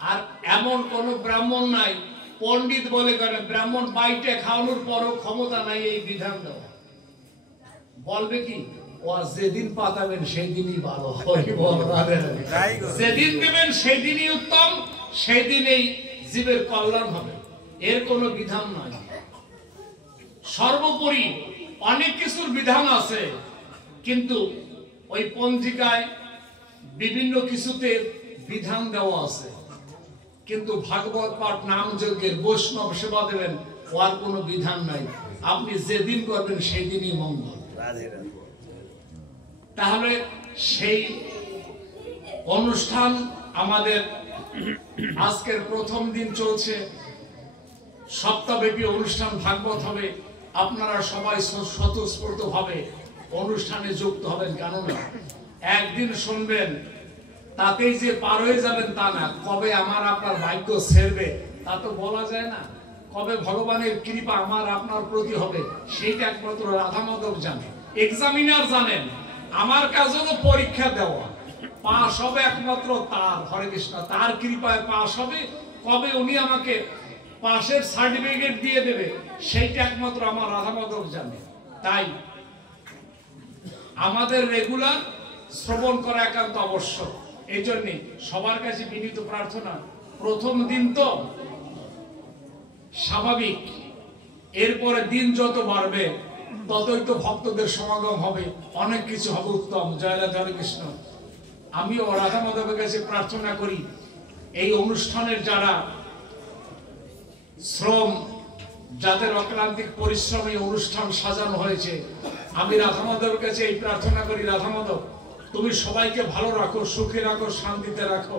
আর এমন কোন ব্রাহ্মণ নাই, পণ্ডিত বলে করে ব্রাহ্মণ বাইটে খাওয়ানোর পরও ক্ষমতা নাই এই বিধান দেওয়া। বলবে কি ও যেদিন পাতাবেন সেই দিনই ভালো, যেদিন দেবেন সেই দিনই উত্তম, সেই দিনেই জীবের কল্যাণ হবে, এর কোনো বিধান নাই। সর্বোপরি অনেক কিছুর বিধান আছে, কিন্তু ওই পঞ্জিকায় বিভিন্ন কিছুতে বিধান দেওয়া আছে, কিন্তু ভাগবত পাঠ নাম যজ্ঞের বৈষ্ণব সেবা দেবেন ওর কোনো বিধান নাই। আপনি যেদিন করবেন সেই দিনই মঙ্গল। তাহলে সেই অনুষ্ঠান আমাদের আজকের প্রথম দিন চলছে, সপ্তাহব্যাপী অনুষ্ঠান ভাগবত হবে। আপনারা সবাই স্বতঃস্ফূর্ত ভাবে অনুষ্ঠানে যুক্ত হবেন, কেননা একদিন শুনবেন তাতেই যে পার হয়ে যাবেন তা না, কবে আমার আপনার ভাগ্য ছেড়বে তা তো বলা যায় না। কবে ভগবানের কৃপা আমার আপনার প্রতি হবে সেইটা একমাত্র রাধা মাধব জানে, এক্সামিনার জানেন। আমার কাজ হলো পরীক্ষা দেওয়া, পাস হবে একমাত্র তার। হরে কৃষ্ণ, তার কৃপায় পাস হবে। কবে উনি আমাকে পাশের সার্টিফিকেট দিয়ে দেবে সেইটা একমাত্র আমার রাধা মাধব জানে। তাই আমাদের রেগুলার শ্রবণ করা একান্ত আবশ্যক। এই জন্য সবার কাছে বিনীত প্রার্থনা, প্রথম দিন তো স্বাভাবিক, এরপরে দিন যত বাড়বে ততই তো ভক্তদের সমাগম হবে, অনেক কিছু হবে উত্তম। জয় রাধা কৃষ্ণ। আমিও রাধা মাধবের কাছে প্রার্থনা করি এই অনুষ্ঠানের যারা শ্রম, যাদের অক্লান্তিক পরিশ্রমে অনুষ্ঠান সাজানো হয়েছে, আমি রাধা মাধবের কাছে এই প্রার্থনা করি, রাধা মাধব তুমি সবাইকে ভালো রাখো, সুখে রাখো, শান্তিতে রাখো,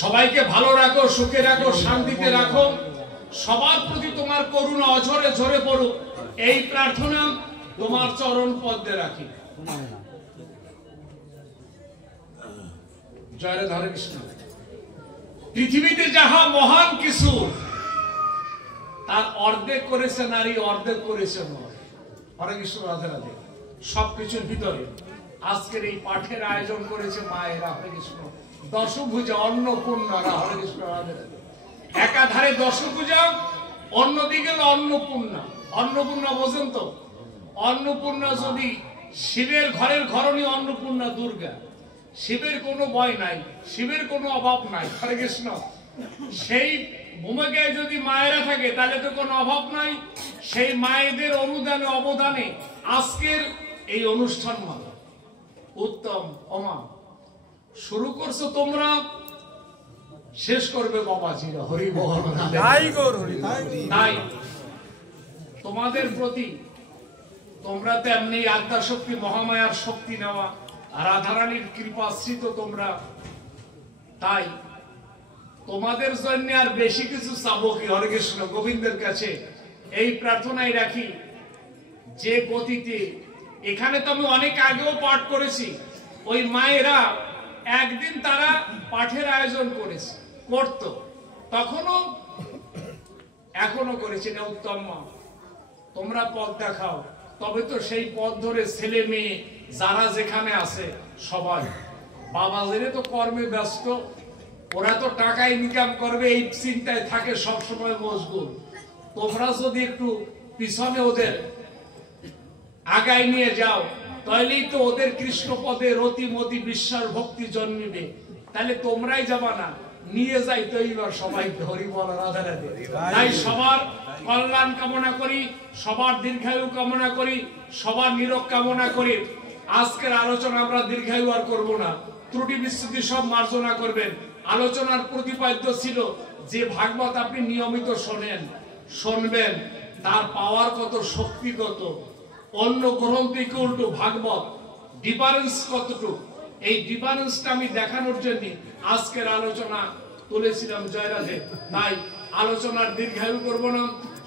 সবাইকে ভালো রাখো, সুখে রাখো, শান্তিতে রাখো। সবার প্রতি তোমার করুণা অঝরে ঝরে পড়ুক, এই প্রার্থনা তোমার চরণ পদ্মে রাখি। জয় রাধা কৃষ্ণ। পৃথিবীতে যাহা মহান কিছু তার অর্ধেক করেছে নারী, অর্ধেক করেছে নর। হরে কৃষ্ণ, রাধে রাধে। সবকিছুর ভিতরে আজকের এই পাঠের আয়োজন করেছে মায়েরা। হরে কৃষ্ণ। দশভুজা অন্নপূর্ণারা। হরে কৃষ্ণ, রাধে রাধে। একাধারে দশভুজা, অন্যদিকে অন্নপূর্ণা। অন্নপূর্ণা বোঝেন তো? অন্নপূর্ণা যদি শিবের ঘরের ঘরণী অন্নপূর্ণা দুর্গা, শিবের কোনো ভয় নাই, শিবের কোনো অভাব নাই। হরে কৃষ্ণ। সেই ভূমিকায় যদি মায়েরা থাকে তাহলে তো কোনো অভাব নাই। সেই মায়েদের অনুদানে অবদানে আজকের এই অনুষ্ঠান মালা উত্তম। ওমা শুরু করছো তোমরা, শেষ করবে বাবাজিরা। হরি বল। তাই তোমাদের প্রতি, তোমরা তো এমনি আদ্যা শক্তি মহামায়ার শক্তি নেওয়া, রাধারানীর কৃপাশ্রিত তোমরা। তাই তোমাদের জন্য আর বেশি কিছু চাবো কি হরে কৃষ্ণ গোবিন্দের কাছে এই প্রার্থনাই রাখি যে গতিতে এখানে তো আমি অনেক আগেও পাঠ করেছি ওই মায়েরা একদিন তারা পাঠের আয়োজন করেছে করত তখনও এখনো করেছে না উত্তম মা তোমরা পথ দেখাও তবে তো সেই পথ ধরে ছেলে মেয়ে যারা যেখানে আছে সবাই বাবাদের তো কর্মে ব্যস্ত ওরা তো টাকা ইনকাম করবে এই চিন্তায় থাকে সব সময় মশগুল তোমরা যদি একটু পিছনে ওদের আগায় নিয়ে যাও তাহলেই তো ওদের কৃষ্ণ পদে রতিমতি বিশ্বাস ভক্তি জন্মিবে তাহলে তোমরাই যাবা না নিয়ে যাই তো এইবার সবাই হরি বল রাধা রাধে তাই সবার কল্যাণ কামনা করি সবার দীর্ঘায়ু কামনা করি সবার নিরোগ কামনা করি আজকের আলোচনা আমরা দীর্ঘায়ু আর করবো না ত্রুটি বিচ্যুতি সব মার্জনা করবেন আলোচনার প্রতিপাদ্য ছিল যে ভাগবত আপনি নিয়মিত শুনবেন তার পাওয়ার কত শক্তি কত অন্য গ্রন্থ থেকে উল্টো ভাগবত ডিফারেন্স কতটুকু এই ডিফারেন্সটা আমি দেখানোর জন্য আজকের আলোচনা তুলেছিলাম জয় রাধে তাই আলোচনার দীর্ঘায়ু করব না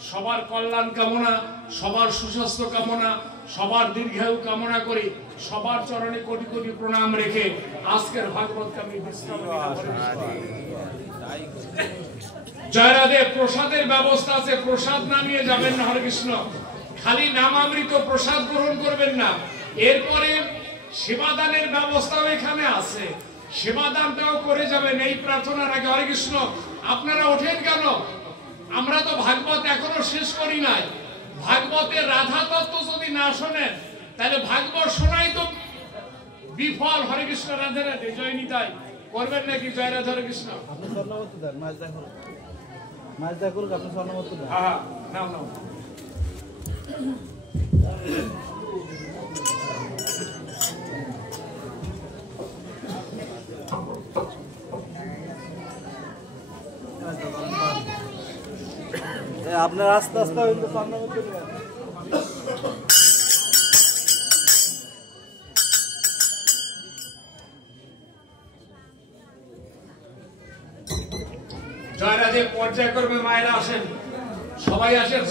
সবার কল্যাণ কামনা সবার সুস্বাস্থ্য কামনা সবার দীর্ঘায়ু কামনা করি সবার চরণে কোটি কোটি প্রণাম রেখে আজকের ভাগবতকে আমি বিশ্রাম জয় রাধে প্রসাদের ব্যবস্থা আছে প্রসাদ না নিয়ে যাবেন না হরে কৃষ্ণ খালি নামামৃত প্রসাদ গ্রহণ করবেন না এরপরে সেবাদানের ব্যবস্থাও এখানে আছে সেবাদানটাও করে যাবেন এই প্রার্থনার আগে হরে কৃষ্ণ আপনারা ওঠেন কেন আমরা তো ভাগবত এখনো শেষ করি নাই ভাগবতের রাধা তত্ত্ব যদি না শোনেন তাহলে ভাগবত শোনাই তো বিফল হরে কৃষ্ণ রাধে রাধে জয় নিতাই করবেন নাকি জয় রাধে হরে কৃষ্ণ আপনি স্বর্ণবর্ত দেন মাছ দেখুন আপনি স্বর্ণবর্ত দেন হ্যাঁ নাও নাও আপনার আস্তে আস্তে হইলে স্বর্ণবর্ত দেবেন জয় রাধে পর্যায়ক্রমে মায়েরা আসেন সবাই আসেন